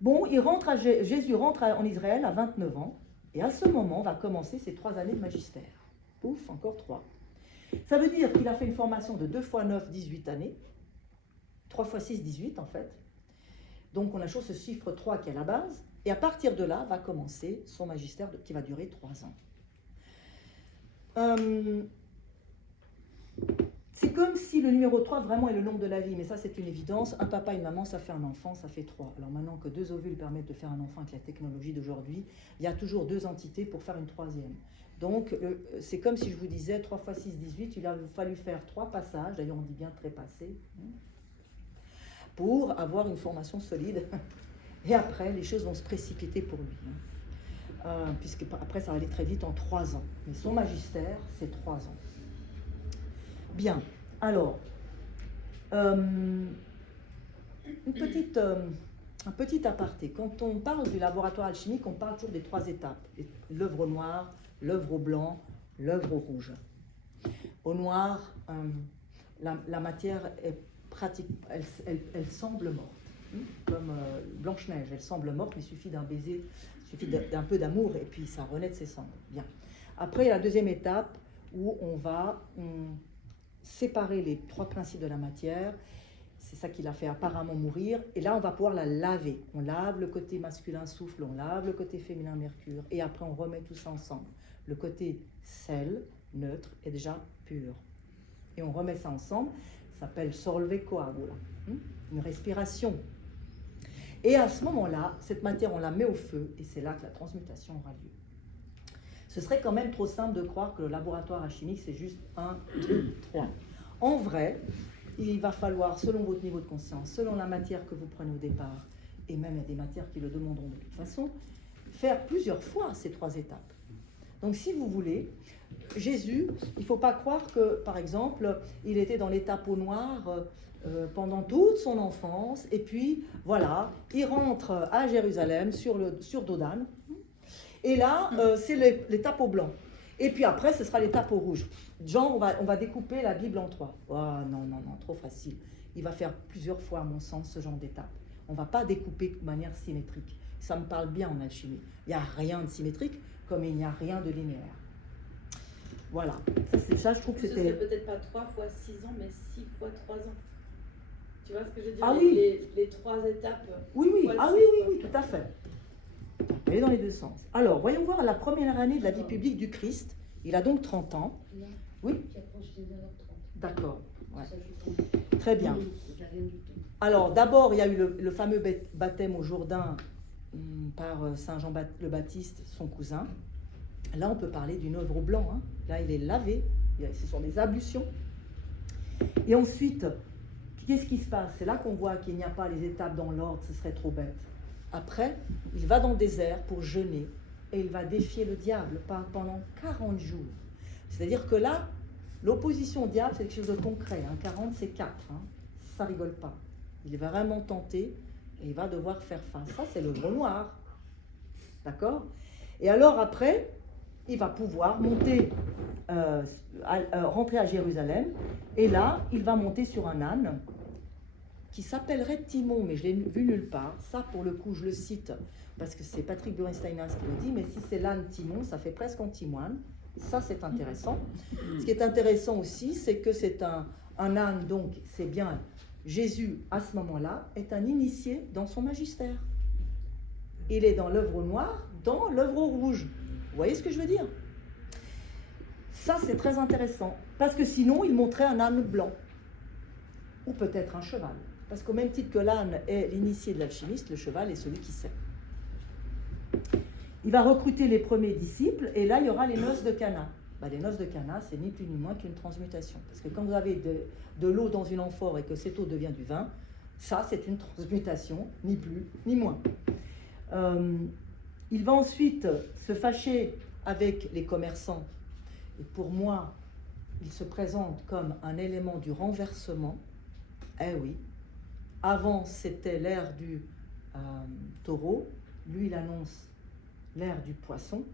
Bon, Jésus rentre en Israël à 29 ans, et à ce moment va commencer ses 3 années de magistère. Pouf, encore 3. Ça veut dire qu'il a fait une formation de 2 x 9, 18 années, 3 x 6, 18 en fait. Donc on a toujours ce chiffre 3 qui est la base, et à partir de là va commencer son magistère qui va durer 3 ans. C'est comme si le numéro 3 vraiment est le nombre de la vie, mais ça c'est une évidence. Un papa et une maman, ça fait un enfant, ça fait 3. Alors maintenant que 2 ovules permettent de faire un enfant avec la technologie d'aujourd'hui, il y a toujours 2 entités pour faire une 3e. Donc c'est comme si je vous disais 3 x 6, 18, il a fallu faire 3 passages, d'ailleurs on dit bien trépassés, pour avoir une formation solide. Et après, les choses vont se précipiter pour lui. Puisque après ça va aller très vite en 3 ans. Mais son magistère, c'est 3 ans. Bien, alors, un petit aparté. Quand on parle du laboratoire alchimique, on parle toujours des 3 étapes. L'œuvre au noir, l'œuvre au blanc, l'œuvre au rouge. Au noir, la matière est pratique, elle semble morte. Comme Blanche-Neige, elle semble morte, mais il suffit d'un baiser, il suffit d'un peu d'amour, et puis ça renaît de ses cendres. Bien. Après, il y a la 2e étape, où on va séparer les 3 principes de la matière. C'est ça qui l'a fait apparemment mourir. Et là, on va pouvoir la laver. On lave le côté masculin souffle, on lave le côté féminin mercure. Et après, on remet tout ça ensemble. Le côté sel, neutre, est déjà pur. Et on remet ça ensemble. Ça s'appelle solve coagula. Une respiration. Et à ce moment-là, cette matière, on la met au feu. Et c'est là que la transmutation aura lieu. Ce serait quand même trop simple de croire que le laboratoire alchimique, c'est juste 1, 2, 3. En vrai, il va falloir, selon votre niveau de conscience, selon la matière que vous prenez au départ, et même il y a des matières qui le demanderont de toute façon, faire plusieurs fois ces 3 étapes. Donc si vous voulez, Jésus, il ne faut pas croire que, par exemple, il était dans l'étape au noir pendant toute son enfance, et puis voilà, il rentre à Jérusalem sur Dodane, et là, c'est l'étape au blanc. Et puis après, ce sera l'étape au rouge. Genre, on va découper la Bible en 3. Oh, non, trop facile. Il va faire plusieurs fois, à mon sens, ce genre d'étape. On ne va pas découper de manière symétrique. Ça me parle bien en alchimie. Il n'y a rien de symétrique, comme il n'y a rien de linéaire. Voilà. Ça, je trouve que c'était... Ce serait peut-être pas 3 x 6 ans, mais 6 x 3 ans. Tu vois ce que je veux dire? Ah oui. Les 3 étapes. Oui, fois ah 6, oui, tout à fait. Elle est dans les 2 sens. Alors, voyons voir la première année de la vie publique du Christ. Il a donc 30 ans. Non. Oui. Qui approche des 9h30. D'accord. Ouais. Ça, je comprends. Très bien. J'ai rien du tout. Alors, d'abord, il y a eu le fameux baptême au Jourdain par Saint Jean le Baptiste, son cousin. Là, on peut parler d'une œuvre au blanc. Hein. Là, il est lavé. Ce sont des ablutions. Et ensuite, qu'est-ce qui se passe? C'est là qu'on voit qu'il n'y a pas les étapes dans l'ordre. Ce serait trop bête. Après, il va dans le désert pour jeûner et il va défier le diable pendant 40 jours. C'est-à-dire que là, l'opposition au diable, c'est quelque chose de concret. 40, c'est 4. Ça rigole pas. Il va vraiment tenter et il va devoir faire face. Ça, c'est l'œuvre noire. D'accord? Et alors après, il va pouvoir monter, rentrer à Jérusalem. Et là, il va monter sur un âne qui s'appellerait Timon, mais je l'ai vu nulle part. Ça, pour le coup, je le cite, parce que c'est Patrick Burensteinas qui le dit, mais si c'est l'âne Timon, ça fait presque antimoine. Ça, c'est intéressant. Ce qui est intéressant aussi, c'est que c'est un âne, donc c'est bien Jésus, à ce moment-là, est un initié dans son magistère. Il est dans l'œuvre noire, dans l'œuvre rouge. Vous voyez ce que je veux dire? Ça, c'est très intéressant. Parce que sinon, il montrait un âne blanc. Ou peut-être un cheval. Parce qu'au même titre que l'âne est l'initié de l'alchimiste, le cheval est celui qui sait. Il va recruter les premiers disciples, et là, il y aura les noces de Cana. Les noces de Cana, c'est ni plus ni moins qu'une transmutation. Parce que quand vous avez de l'eau dans une amphore et que cette eau devient du vin, ça, c'est une transmutation, ni plus ni moins. Il va ensuite se fâcher avec les commerçants. Et pour moi, il se présente comme un élément du renversement. Eh oui. Avant, c'était l'ère du taureau. Lui, il annonce l'ère du poisson.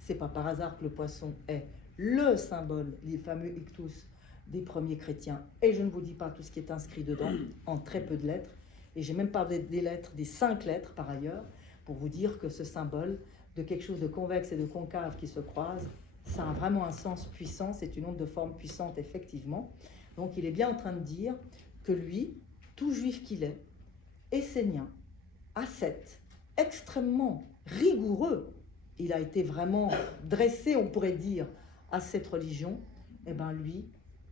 C'est pas par hasard que le poisson est le symbole, les fameux ictus des premiers chrétiens. Et je ne vous dis pas tout ce qui est inscrit dedans, en très peu de lettres. Et j'ai même pas des lettres, des 5 lettres par ailleurs, pour vous dire que ce symbole de quelque chose de convexe et de concave qui se croise, ça a vraiment un sens puissant, c'est une onde de forme puissante, effectivement. Donc il est bien en train de dire que lui, tout juif qu'il est, essénien, ascète, extrêmement rigoureux, il a été vraiment dressé, on pourrait dire, à cette religion, et bien lui,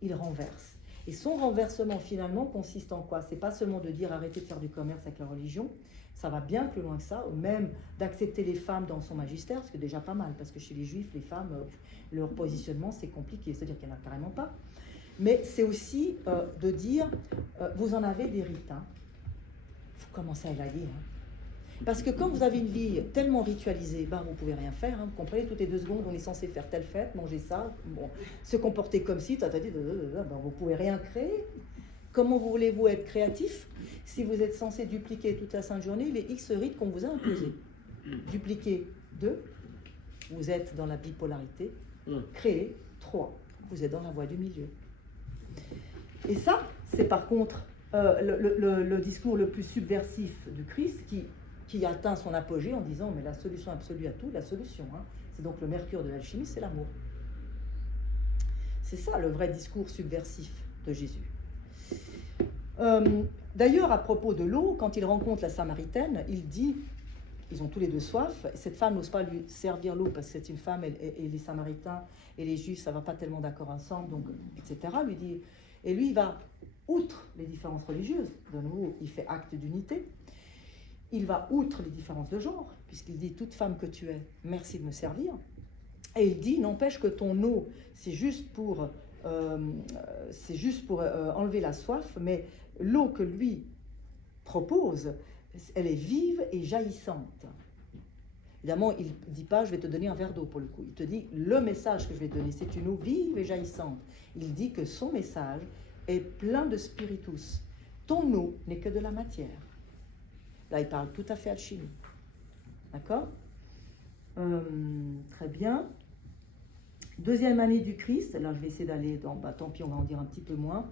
il renverse. Et son renversement, finalement, consiste en quoi? C'est pas seulement de dire arrêtez de faire du commerce avec la religion, ça va bien plus loin que ça, ou même d'accepter les femmes dans son magistère, ce qui est déjà pas mal, parce que chez les juifs, les femmes, leur positionnement, c'est compliqué, c'est-à-dire qu'il n'y en a carrément pas. Mais c'est aussi de dire, vous en avez des rites, hein. Vous commencez à élaguer, hein. Parce que quand vous avez une vie tellement ritualisée, vous ne pouvez rien faire, hein. Vous comprenez, toutes les 2 secondes, on est censé faire telle fête, manger ça, bon, se comporter comme si, vous ne pouvez rien créer. Comment voulez-vous être créatif si vous êtes censé dupliquer toute la sainte journée les X rites qu'on vous a imposés? Dupliquer 2, vous êtes dans la bipolarité. Créer 3, vous êtes dans la voie du milieu. Et ça, c'est par contre le discours le plus subversif du Christ qui atteint son apogée en disant mais la solution absolue à tout, la solution, hein, c'est donc le mercure de l'alchimie, c'est l'amour. C'est ça le vrai discours subversif de Jésus. D'ailleurs, à propos de l'eau, quand il rencontre la Samaritaine, il dit, ils ont tous les 2 soif, cette femme n'ose pas lui servir l'eau parce que c'est une femme et les Samaritains et les Juifs, ça ne va pas tellement d'accord ensemble, donc, etc. Lui dit, et lui, il va, outre les différences religieuses, de nouveau, il fait acte d'unité, il va outre les différences de genre, puisqu'il dit, toute femme que tu es, merci de me servir, et il dit, n'empêche que ton eau, c'est juste pour enlever la soif, mais l'eau que lui propose, elle est vive et jaillissante. Évidemment, il ne dit pas, je vais te donner un verre d'eau pour le coup. Il te dit, le message que je vais te donner, c'est une eau vive et jaillissante. Il dit que son message est plein de spiritus. Ton eau n'est que de la matière. Là, il parle tout à fait alchimie. D'accord? Très bien. 2e année du Christ. Là, je vais essayer d'aller dans... tant pis, on va en dire un petit peu moins.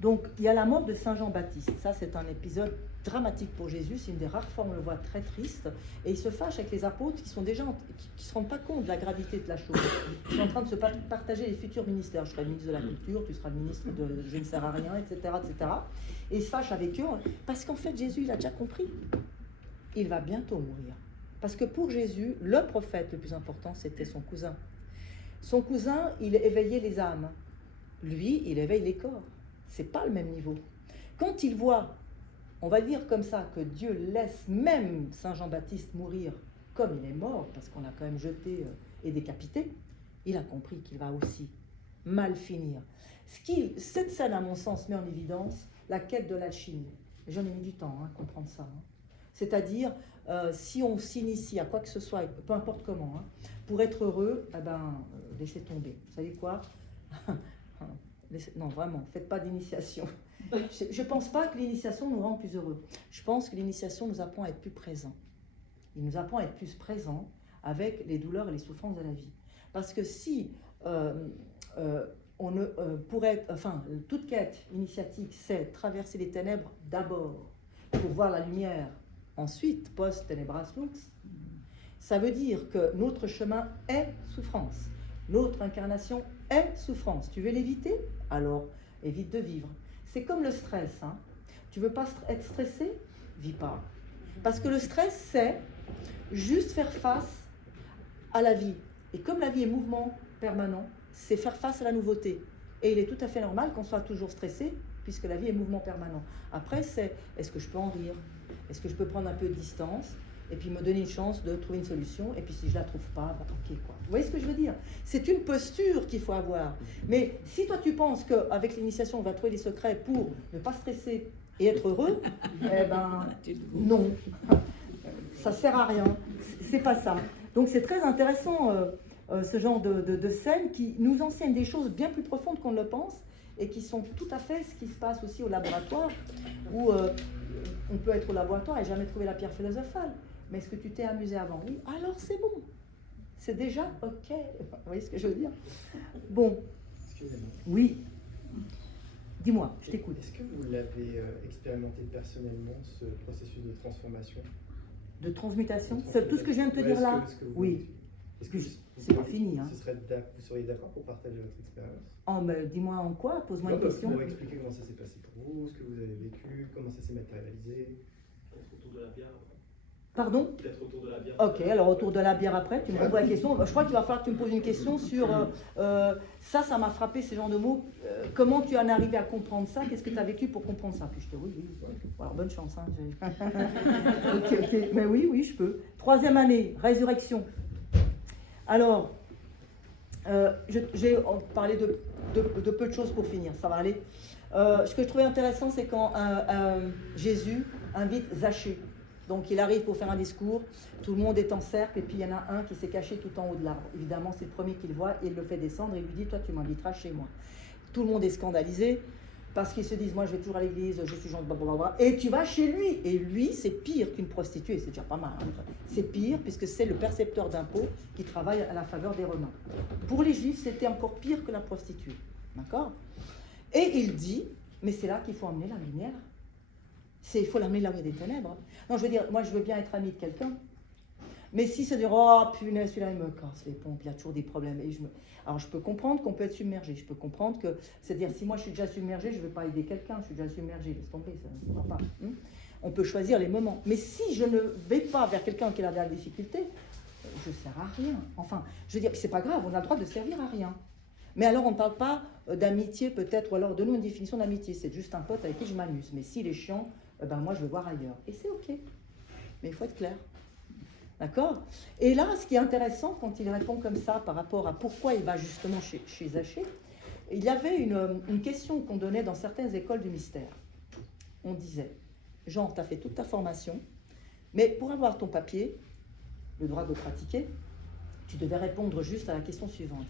Donc, il y a la mort de Saint Jean-Baptiste. Ça, c'est un épisode dramatique pour Jésus. C'est une des rares fois où on le voit très triste. Et il se fâche avec les apôtres qui sont déjà, qui se rendent pas compte de la gravité de la chose. Ils sont en train de se partager les futurs ministères. Je serai le ministre de la Culture, tu seras le ministre de je ne sers à rien, etc., etc. Et il se fâche avec eux parce qu'en fait, Jésus, il a déjà compris. Il va bientôt mourir. Parce que pour Jésus, le prophète le plus important, c'était son cousin. Son cousin, il éveillait les âmes. Lui, il éveille les corps. C'est pas le même niveau. Quand il voit, on va dire comme ça, que Dieu laisse même Saint Jean-Baptiste mourir comme il est mort, parce qu'on l'a quand même jeté et décapité, il a compris qu'il va aussi mal finir. Cette scène, à mon sens, met en évidence la quête de l'alchimie. J'en ai mis du temps à comprendre ça. C'est-à-dire, si on s'initie à quoi que ce soit, peu importe comment, pour être heureux, laissez tomber. Vous savez quoi? Non, vraiment, faites pas d'initiation. Je ne pense pas que l'initiation nous rend plus heureux. Je pense que l'initiation nous apprend à être plus présents. Il nous apprend à être plus présents avec les douleurs et les souffrances de la vie. Parce que si toute quête initiatique, c'est traverser les ténèbres d'abord pour voir la lumière, ensuite, post tenebras lux, ça veut dire que notre chemin est souffrance. Notre incarnation est souffrance. Tu veux l'éviter? Alors, évite de vivre. C'est comme le stress. Hein. Tu veux pas être stressé? Vis pas. Parce que le stress, c'est juste faire face à la vie. Et comme la vie est mouvement permanent, c'est faire face à la nouveauté. Et il est tout à fait normal qu'on soit toujours stressé, puisque la vie est mouvement permanent. Après, c'est est-ce que je peux en rire? Est-ce que je peux prendre un peu de distance et puis me donner une chance de trouver une solution? Et puis si je ne la trouve pas, bah, ok quoi. Vous voyez ce que je veux dire? C'est une posture qu'il faut avoir. Mais si toi tu penses qu'avec l'initiation, on va trouver les secrets pour ne pas stresser et être heureux, eh ben non. Ça ne sert à rien. C'est pas ça. Donc c'est très intéressant ce genre de scènes qui nous enseignent des choses bien plus profondes qu'on ne le pense et qui sont tout à fait ce qui se passe aussi au laboratoire où on peut être au laboratoire et jamais trouver la pierre philosophale. Mais est-ce que tu t'es amusé avant? Oui, alors c'est bon. C'est déjà ok. Vous voyez ce que je veux dire? Bon. Excusez-moi. Oui. Dis-moi, je t'écoute. Est-ce que vous l'avez expérimenté personnellement, ce processus de transformation? De transmutation? C'est tout ce que je viens de te dire là? Oui. Est-ce que c'est pas fini. Hein. Vous seriez d'accord pour partager votre expérience? Oh, mais dis-moi en quoi? Pose-moi une question. Pour expliquer comment ça s'est passé pour vous, ce que vous avez vécu, comment ça s'est matérialisé. Peut-être autour de la bière. Pardon? Peut-être autour de la bière. Ok, alors autour de la bière après, tu me poses la question. Je crois qu'il va falloir que tu me poses une question sur ça m'a frappé ces genres de mots. Comment tu en es arrivé à comprendre ça? Qu'est-ce que tu as vécu pour comprendre ça? Puis je te oui. Alors bonne chance. Hein, ok, mais oui, je peux. 3e année, résurrection. Alors, j'ai parlé de peu de choses pour finir, ça va aller. Ce que je trouvais intéressant, c'est quand Jésus invite Zachée. Donc il arrive pour faire un discours, tout le monde est en cercle, et puis il y en a un qui s'est caché tout en haut de l'arbre. Évidemment, c'est le premier qu'il voit, et il le fait descendre, et il lui dit, toi tu m'inviteras chez moi. Tout le monde est scandalisé, parce qu'ils se disent, moi je vais toujours à l'église, je suis gentil, blablabla, et tu vas chez lui. Et lui, c'est pire qu'une prostituée, c'est déjà pas mal. Hein. C'est pire, puisque c'est le percepteur d'impôts qui travaille à la faveur des Romains. Pour les Juifs, c'était encore pire que la prostituée. D'accord? Et il dit, mais c'est là qu'il faut emmener la lumière. Il faut l'amener là où il y a des ténèbres. Non, je veux dire, moi je veux bien être ami de quelqu'un, mais si c'est dire, oh punaise, celui-là il me casse les pompes, il y a toujours des problèmes. Alors je peux comprendre qu'on peut être submergé, je peux comprendre que, c'est-à-dire si moi je suis déjà submergé, je ne vais pas aider quelqu'un, je suis déjà submergé, laisse tomber, ça ne va pas. On peut choisir les moments. Mais si je ne vais pas vers quelqu'un qui a de la difficulté, je ne sers à rien. Enfin, je veux dire, c'est pas grave, on a le droit de servir à rien. Mais alors on ne parle pas d'amitié peut-être, ou alors donne-nous une définition d'amitié, c'est juste un pote avec qui je m'amuse. Mais s'il est chiant, ben moi je vais voir ailleurs. Et c'est ok. Mais il faut être clair. D'accord? Et là, ce qui est intéressant, quand il répond comme ça par rapport à pourquoi il va justement chez Zachée, il y avait une question qu'on donnait dans certaines écoles du mystère. On disait, Jean, tu as fait toute ta formation, mais pour avoir ton papier, le droit de pratiquer, tu devais répondre juste à la question suivante.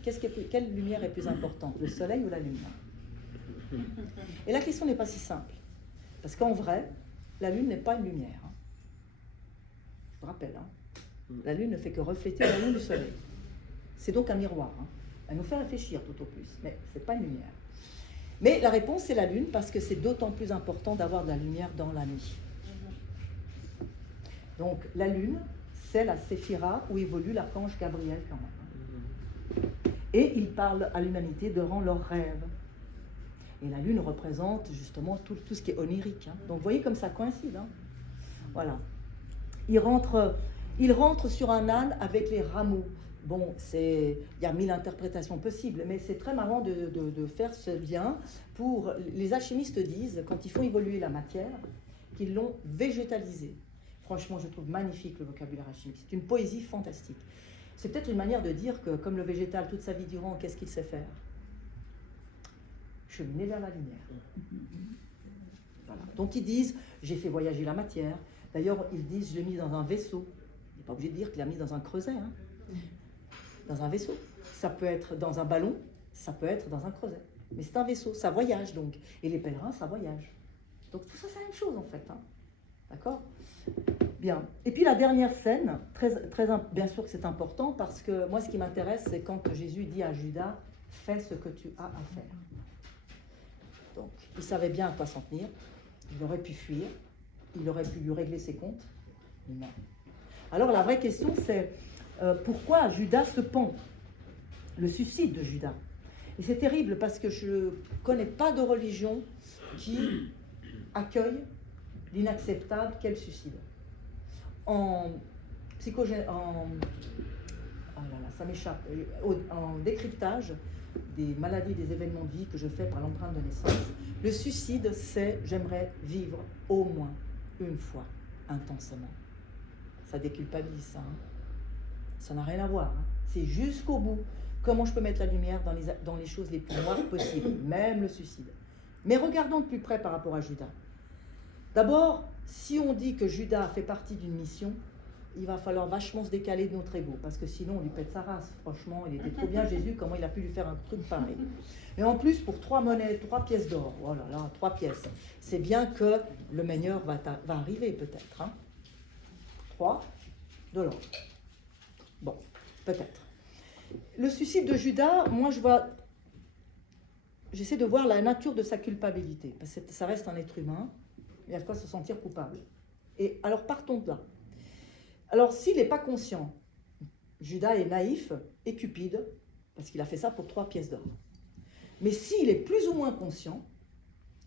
Quelle lumière est plus importante, le soleil ou la lune? Et la question n'est pas si simple. Parce qu'en vrai, la lune n'est pas une lumière. Hein. Je vous rappelle, hein. La lune ne fait que refléter la lumière du soleil. C'est donc un miroir. Hein. Elle nous fait réfléchir tout au plus, mais ce n'est pas une lumière. Mais la réponse, c'est la lune, parce que c'est d'autant plus important d'avoir de la lumière dans la nuit. Donc la lune, c'est la séphira où évolue l'archange Gabriel quand même. Et il parle à l'humanité devant leurs rêves. Et la lune représente justement tout ce qui est onirique. Hein. Donc vous voyez comme ça coïncide. Hein. Voilà. Il rentre sur un âne avec les rameaux. Bon, il y a 1000 interprétations possibles, mais c'est très marrant de faire ce lien. Les alchimistes disent, quand ils font évoluer la matière, qu'ils l'ont végétalisée. Franchement, je trouve magnifique le vocabulaire alchimique. C'est une poésie fantastique. C'est peut-être une manière de dire que, comme le végétal, toute sa vie durant, qu'est-ce qu'il sait faire? Cheminer vers la lumière. Voilà. Donc ils disent, j'ai fait voyager la matière. D'ailleurs, ils disent, je l'ai mis dans un vaisseau. Il n'est pas obligé de dire qu'il l'a mis dans un creuset. Hein. Dans un vaisseau. Ça peut être dans un ballon, ça peut être dans un creuset. Mais c'est un vaisseau, ça voyage donc. Et les pèlerins, ça voyage. Donc tout ça, c'est la même chose en fait. Hein. D'accord? Bien. Et puis la dernière scène, bien sûr que c'est important, parce que moi, ce qui m'intéresse, c'est quand Jésus dit à Judas, fais ce que tu as à faire. Donc, il savait bien à quoi s'en tenir. Il aurait pu fuir. Il aurait pu lui régler ses comptes. Non. Alors, la vraie question, c'est pourquoi Judas se pend? Le suicide de Judas. Et c'est terrible parce que je ne connais pas de religion qui accueille l'inacceptable qu'est le suicide. En oh là là, ça m'échappe. En décryptage des maladies, des événements de vie que je fais par l'empreinte de naissance, le suicide, c'est j'aimerais vivre au moins une fois intensément. Ça déculpabilise ça. Hein. Ça n'a rien à voir. Hein. C'est jusqu'au bout. Comment je peux mettre la lumière dans les choses les plus noires possibles, même le suicide. Mais regardons de plus près par rapport à Judas. D'abord, si on dit que Judas fait partie d'une mission, il va falloir vachement se décaler de notre ego, parce que sinon on lui pète sa race. Franchement, il était trop bien Jésus, comment il a pu lui faire un truc pareil. Et en plus, pour 3 monnaies, 3 pièces d'or, oh là là, 3 pièces, c'est bien que le meilleur va arriver peut-être. Hein. 3 de l'or. Bon, peut-être. Le suicide de Judas, moi j'essaie de voir la nature de sa culpabilité, parce que ça reste un être humain, il a de quoi se sentir coupable. Et alors partons de là. Alors, s'il n'est pas conscient, Judas est naïf et cupide, parce qu'il a fait ça pour 3 pièces d'or. Mais s'il est plus ou moins conscient,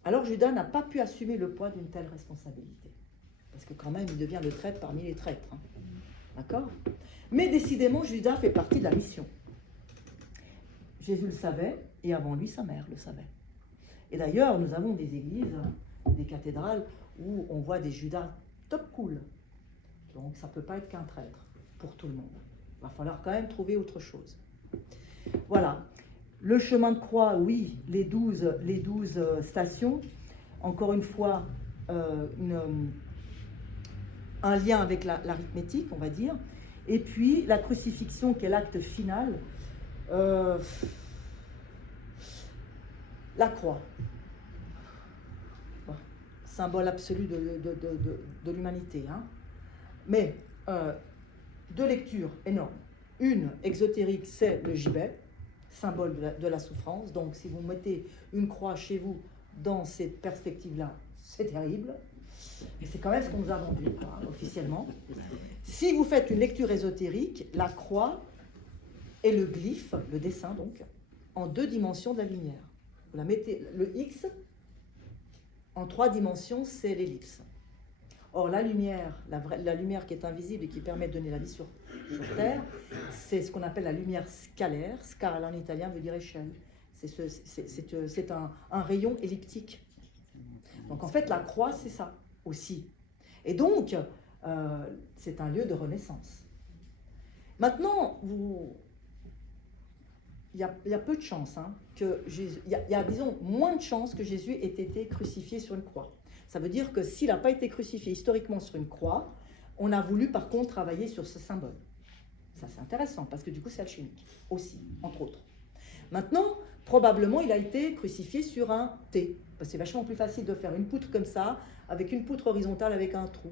alors Judas n'a pas pu assumer le poids d'une telle responsabilité. Parce que quand même, il devient le traître parmi les traîtres. Hein. D'accord ? Mais décidément, Judas fait partie de la mission. Jésus le savait, et avant lui, sa mère le savait. Et d'ailleurs, nous avons des églises, des cathédrales, où on voit des Judas top cool. Donc ça ne peut pas être qu'un traître pour tout le monde. Il va falloir quand même trouver autre chose. Voilà. Le chemin de croix, oui, les 12 stations. Encore une fois, un lien avec l'arithmétique, on va dire. Et puis la crucifixion qui est l'acte final. La croix. Bon, symbole absolu de l'humanité, hein. Mais 2 lectures énormes. Une exotérique, c'est le gibet, symbole de la souffrance. Donc si vous mettez une croix chez vous dans cette perspective-là, c'est terrible. Et c'est quand même ce qu'on nous a vendu, quoi, officiellement. Si vous faites une lecture ésotérique, la croix est le glyphe, le dessin donc, en 2 dimensions de la lumière. Vous la mettez, le X, en 3 dimensions, c'est l'ellipse. Or, la lumière qui est invisible et qui permet de donner la vie sur Terre, c'est ce qu'on appelle la lumière scalaire. Scala en italien veut dire échelle. C'est un rayon elliptique. Donc, en fait, la croix, c'est ça aussi. Et donc, c'est un lieu de renaissance. Maintenant, il y a peu de chances, hein, il y a, disons, moins de chances que Jésus ait été crucifié sur une croix. Ça veut dire que s'il n'a pas été crucifié historiquement sur une croix, on a voulu par contre travailler sur ce symbole. Ça c'est intéressant parce que du coup c'est alchimique aussi, entre autres. Maintenant, probablement il a été crucifié sur un T. Parce que c'est vachement plus facile de faire une poutre comme ça, avec une poutre horizontale avec un trou.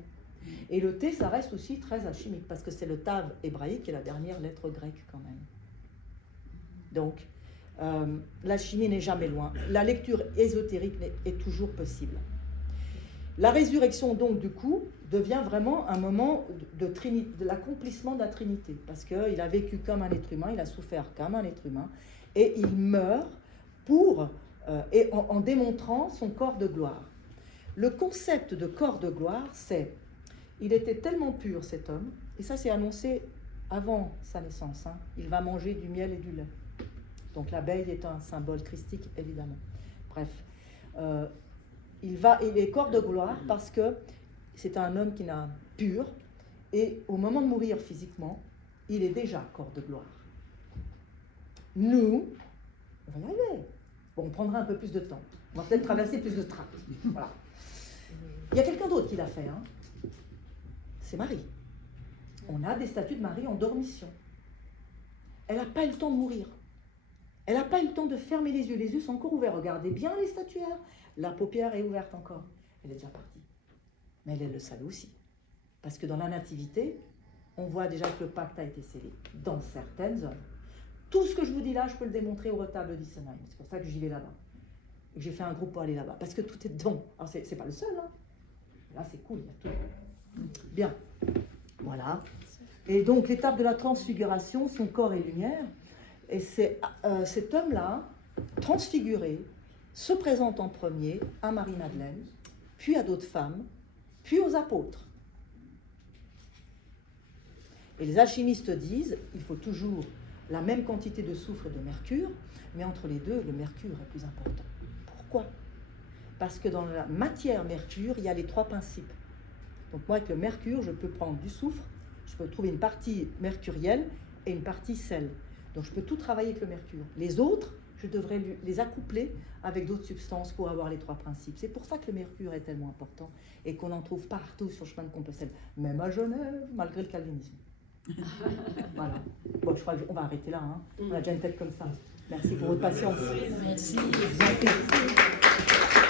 Et le T, ça reste aussi très alchimique parce que c'est le Tav hébraïque et la dernière lettre grecque quand même. Donc, l'alchimie n'est jamais loin. La lecture ésotérique est toujours possible. La résurrection, donc, du coup, devient vraiment un moment de l'accomplissement de la Trinité, parce qu'il a vécu comme un être humain, il a souffert comme un être humain, et il meurt en démontrant son corps de gloire. Le concept de corps de gloire, c'est, il était tellement pur, cet homme, et ça c'est annoncé avant sa naissance, hein, il va manger du miel et du lait. Donc l'abeille est un symbole christique, évidemment. Bref. Il est corps de gloire parce que c'est un homme qui n'a pur et au moment de mourir physiquement, il est déjà corps de gloire. Nous, on va y arriver. Bon, on prendra un peu plus de temps. On va peut-être traverser plus de strates. Voilà. Il y a quelqu'un d'autre qui l'a fait. Hein. C'est Marie. On a des statues de Marie en dormition. Elle n'a pas eu le temps de mourir. Elle n'a pas eu le temps de fermer les yeux. Les yeux sont encore ouverts. Regardez bien les statuaires. La paupière est ouverte encore. Elle est déjà partie. Mais elle le savait aussi. Parce que dans la nativité, on voit déjà que le pacte a été scellé dans certaines œuvres. Tout ce que je vous dis là, je peux le démontrer au retable d'Issenheim. C'est pour ça que j'y vais là-bas. Et que j'ai fait un groupe pour aller là-bas. Parce que tout est dedans. Alors, c'est pas le seul. Hein. Là, c'est cool. Il y a tout. Bien. Voilà. Et donc, l'étape de la transfiguration, son corps est lumière. Et c'est cet homme-là transfiguré, se présente en premier à Marie-Madeleine, puis à d'autres femmes, puis aux apôtres. Et les alchimistes disent il faut toujours la même quantité de soufre et de mercure, mais entre les deux, le mercure est plus important. Pourquoi? Parce que dans la matière mercure, il y a les 3 principes. Donc moi, avec le mercure, je peux prendre du soufre, je peux trouver une partie mercurielle et une partie sel. Donc je peux tout travailler avec le mercure. Les autres, je devrais les accoupler avec d'autres substances pour avoir les 3 principes. C'est pour ça que le mercure est tellement important et qu'on en trouve partout sur le chemin de Compostelle, même à Genève, malgré le calvinisme. Voilà. Bon, je crois qu'on va arrêter là. Hein. On a déjà une tête comme ça. Merci pour votre patience. Merci. Merci.